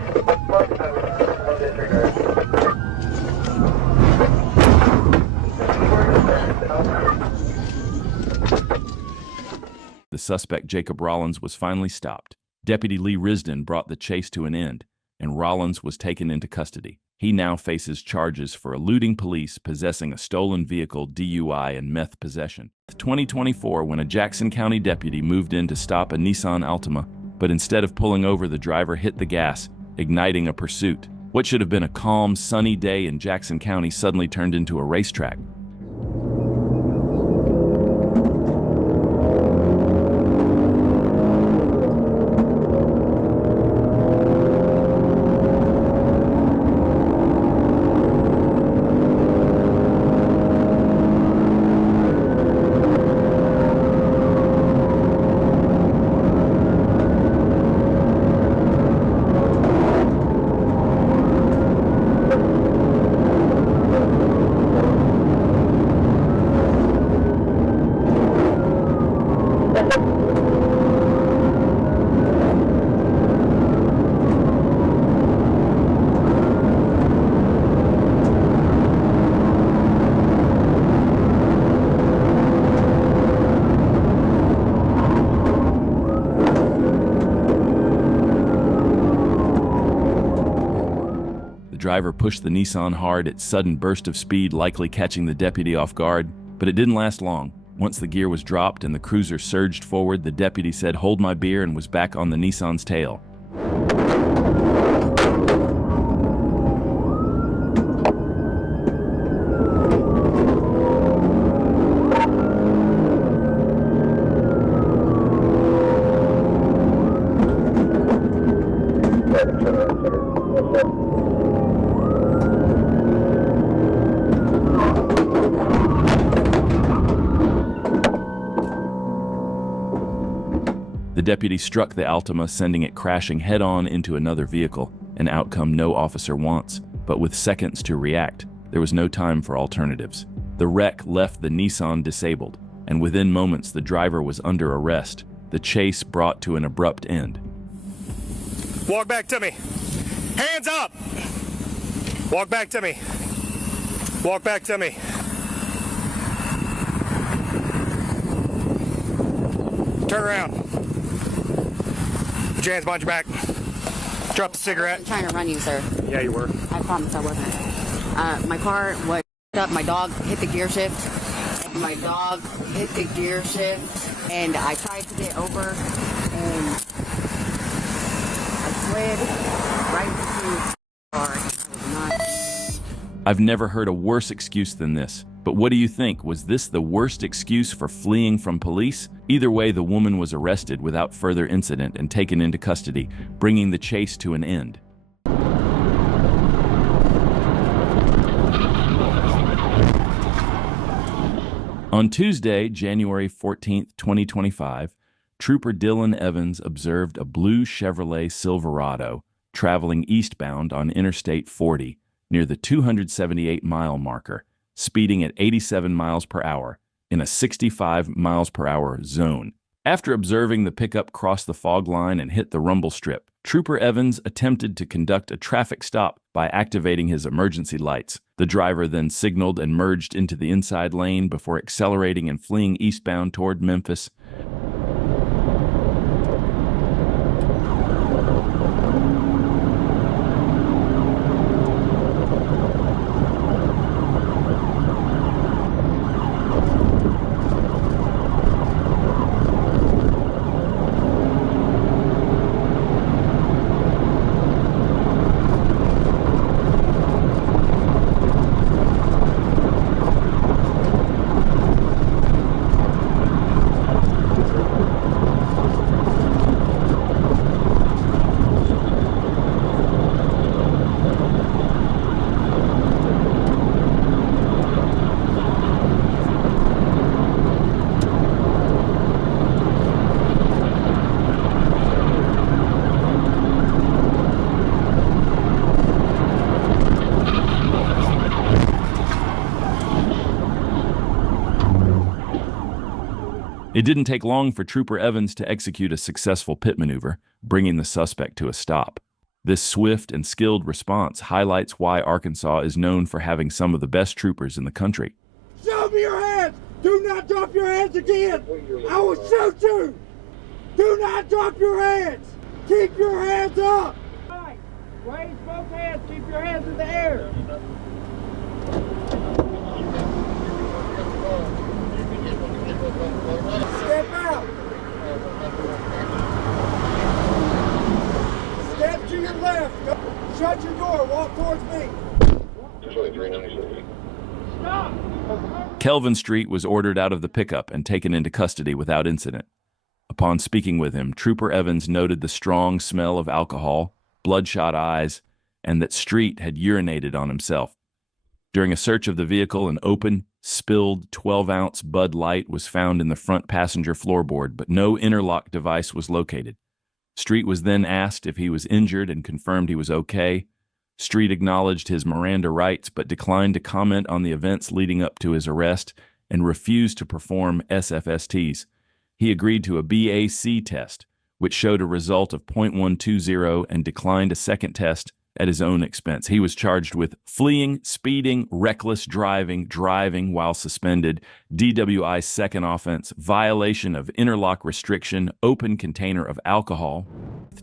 The suspect, Jacob Rollins, was finally stopped. Deputy Lee Risden brought the chase to an end, and Rollins was taken into custody. He now faces charges for eluding police, possessing a stolen vehicle, DUI, and meth possession. 2024, when a Jackson County deputy moved in to stop a Nissan Altima, but instead of pulling over, the driver hit the gas, igniting a pursuit. What should have been a calm, sunny day in Jackson County suddenly turned into a racetrack. The driver pushed the Nissan hard, its sudden burst of speed likely catching the deputy off guard, but it didn't last long. Once the gear was dropped and the cruiser surged forward, the deputy said, "Hold my beer," and was back on the Nissan's tail. The deputy struck the Altima, sending it crashing head-on into another vehicle, an outcome no officer wants. But with seconds to react, there was no time for alternatives. The wreck left the Nissan disabled, and within moments the driver was under arrest. The chase brought to an abrupt end. Walk back to me. Hands up! Walk back to me. Walk back to me. Turn around. Put your hands behind your back. Drop the cigarette. I'm trying to run you, sir. Yeah, you were. I promise I wasn't. My car was up. My dog hit the gear shift. My dog hit the gear shift, and I tried to get over, and I slid right into the car. I was not. I've never heard a worse excuse than this. But what do you think? Was this the worst excuse for fleeing from police? Either way, the woman was arrested without further incident and taken into custody, bringing the chase to an end. On Tuesday, January 14, 2025, Trooper Dylan Evans observed a blue Chevrolet Silverado traveling eastbound on Interstate 40 near the 278-mile marker, speeding at 87 miles per hour in a 65 miles per hour zone. After observing the pickup cross the fog line and hit the rumble strip, Trooper Evans attempted to conduct a traffic stop by activating his emergency lights. The driver then signaled and merged into the inside lane before accelerating and fleeing eastbound toward Memphis. It didn't take long for Trooper Evans to execute a successful pit maneuver, bringing the suspect to a stop. This swift and skilled response highlights why Arkansas is known for having some of the best troopers in the country. Show me your hands! Do not drop your hands again! I will shoot you! Do not drop your hands! Keep your hands up! Raise both hands. Keep your hands in the air. Step out! Step to your left! Shut your door! Walk towards me! Stop! Kelvin Street was ordered out of the pickup and taken into custody without incident. Upon speaking with him, Trooper Evans noted the strong smell of alcohol, bloodshot eyes, and that Street had urinated on himself. During a search of the vehicle, an open, spilled 12-ounce Bud Light was found in the front passenger floorboard, but no interlock device was located. Street was then asked if he was injured and confirmed he was okay. Street acknowledged his Miranda rights but declined to comment on the events leading up to his arrest and refused to perform SFSTs. He agreed to a BAC test, which showed a result of .120 and declined a second test at his own expense. He was charged with fleeing, speeding, reckless driving, driving while suspended, DWI second offense, violation of interlock restriction, open container of alcohol.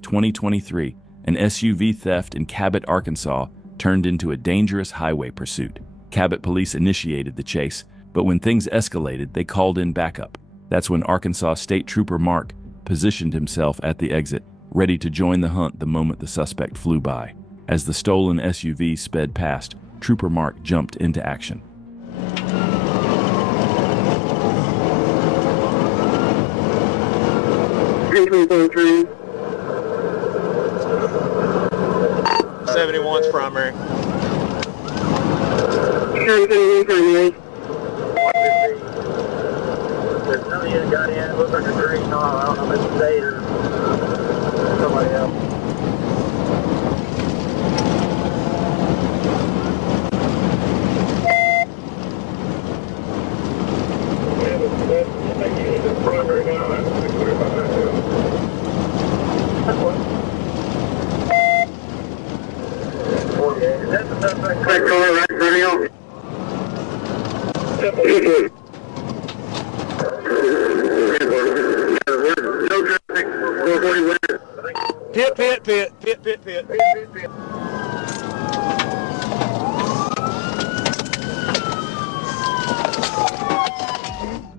2023, an SUV theft in Cabot, Arkansas, turned into a dangerous highway pursuit. Cabot police initiated the chase, but when things escalated, they called in backup. That's when Arkansas State Trooper Mark positioned himself at the exit, ready to join the hunt the moment the suspect flew by. As the stolen SUV sped past, Trooper Mark jumped into action. Three. 71's primary. Got in, looks like a green. I don't know if it's a state or somebody else. That car right in front of you. Pit.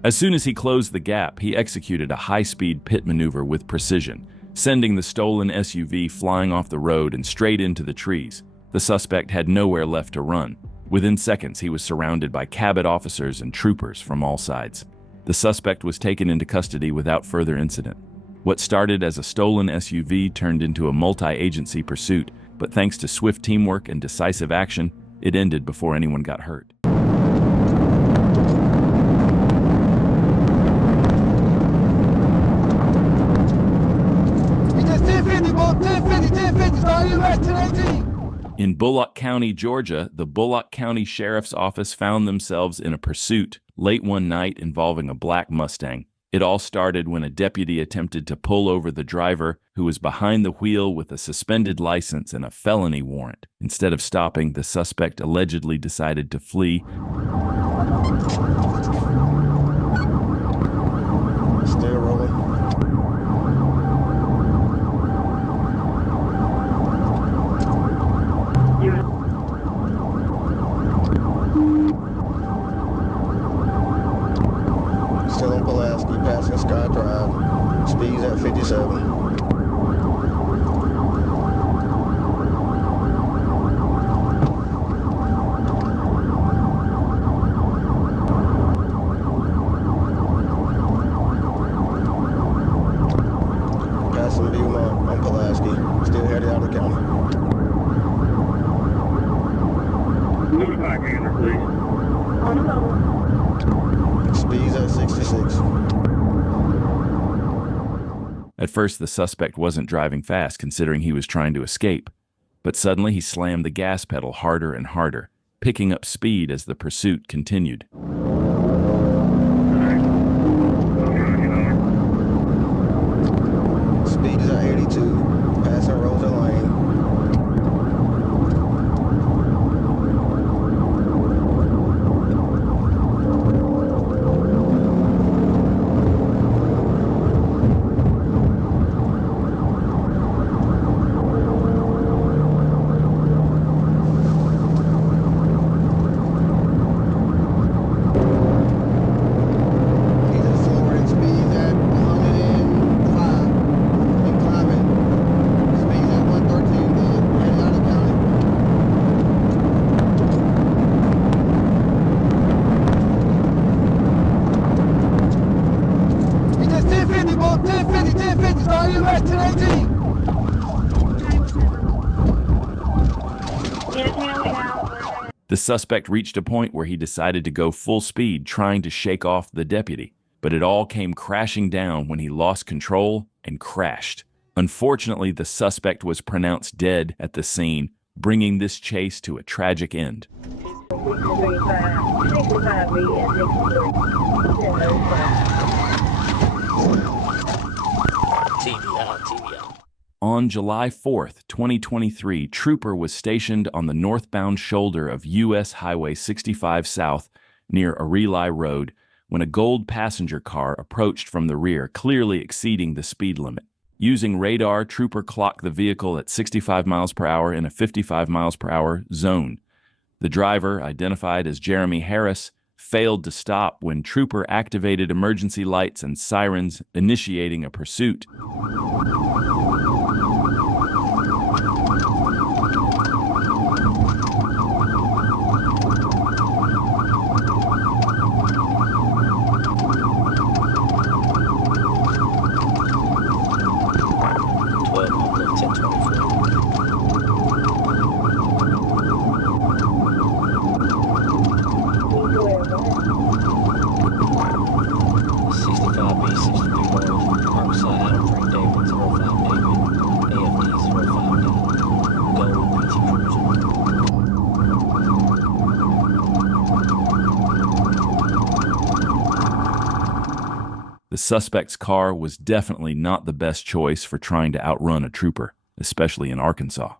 As soon as he closed the gap, he executed a high-speed pit maneuver with precision, sending the stolen SUV flying off the road and straight into the trees. The suspect had nowhere left to run. Within seconds, he was surrounded by Cabot officers and troopers from all sides. The suspect was taken into custody without further incident. What started as a stolen SUV turned into a multi-agency pursuit, but thanks to swift teamwork and decisive action, it ended before anyone got hurt. In Bullock County, Georgia, the Bullock County Sheriff's Office found themselves in a pursuit late one night involving a black Mustang. It all started when a deputy attempted to pull over the driver who was behind the wheel with a suspended license and a felony warrant. Instead of stopping, the suspect allegedly decided to flee. Still rolling. Still on Pulaski, passing Sky Drive. Speeds at 57. Passing Beaumont on Pulaski. Still headed out of the county. Speeds at 66. At first, the suspect wasn't driving fast, considering he was trying to escape. But suddenly, he slammed the gas pedal harder and harder, picking up speed as the pursuit continued. Start you at 1018. The suspect reached a point where he decided to go full speed, trying to shake off the deputy. But it all came crashing down when he lost control and crashed. Unfortunately, the suspect was pronounced dead at the scene, bringing this chase to a tragic end. On July 4th, 2023, Trooper was stationed on the northbound shoulder of U.S. Highway 65 South near Arelai Road when a gold passenger car approached from the rear, clearly exceeding the speed limit. Using radar, Trooper clocked the vehicle at 65 miles per hour in a 55 miles per hour zone. The driver, identified as Jeremy Harris, failed to stop when Trooper activated emergency lights and sirens, initiating a pursuit. The suspect's car was definitely not the best choice for trying to outrun a trooper, especially in Arkansas.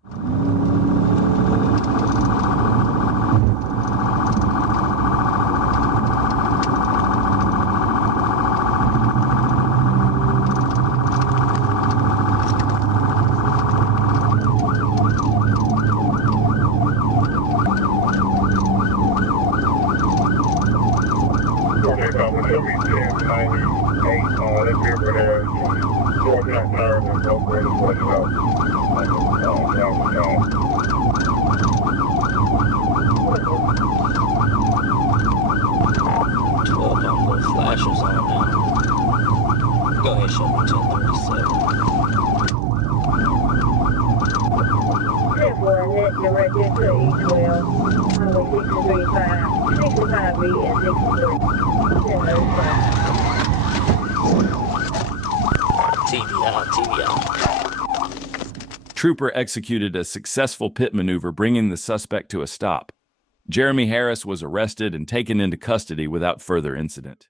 Trooper executed a successful pit maneuver, bringing the suspect to a stop. Jeremy Harris was arrested and taken into custody without further incident.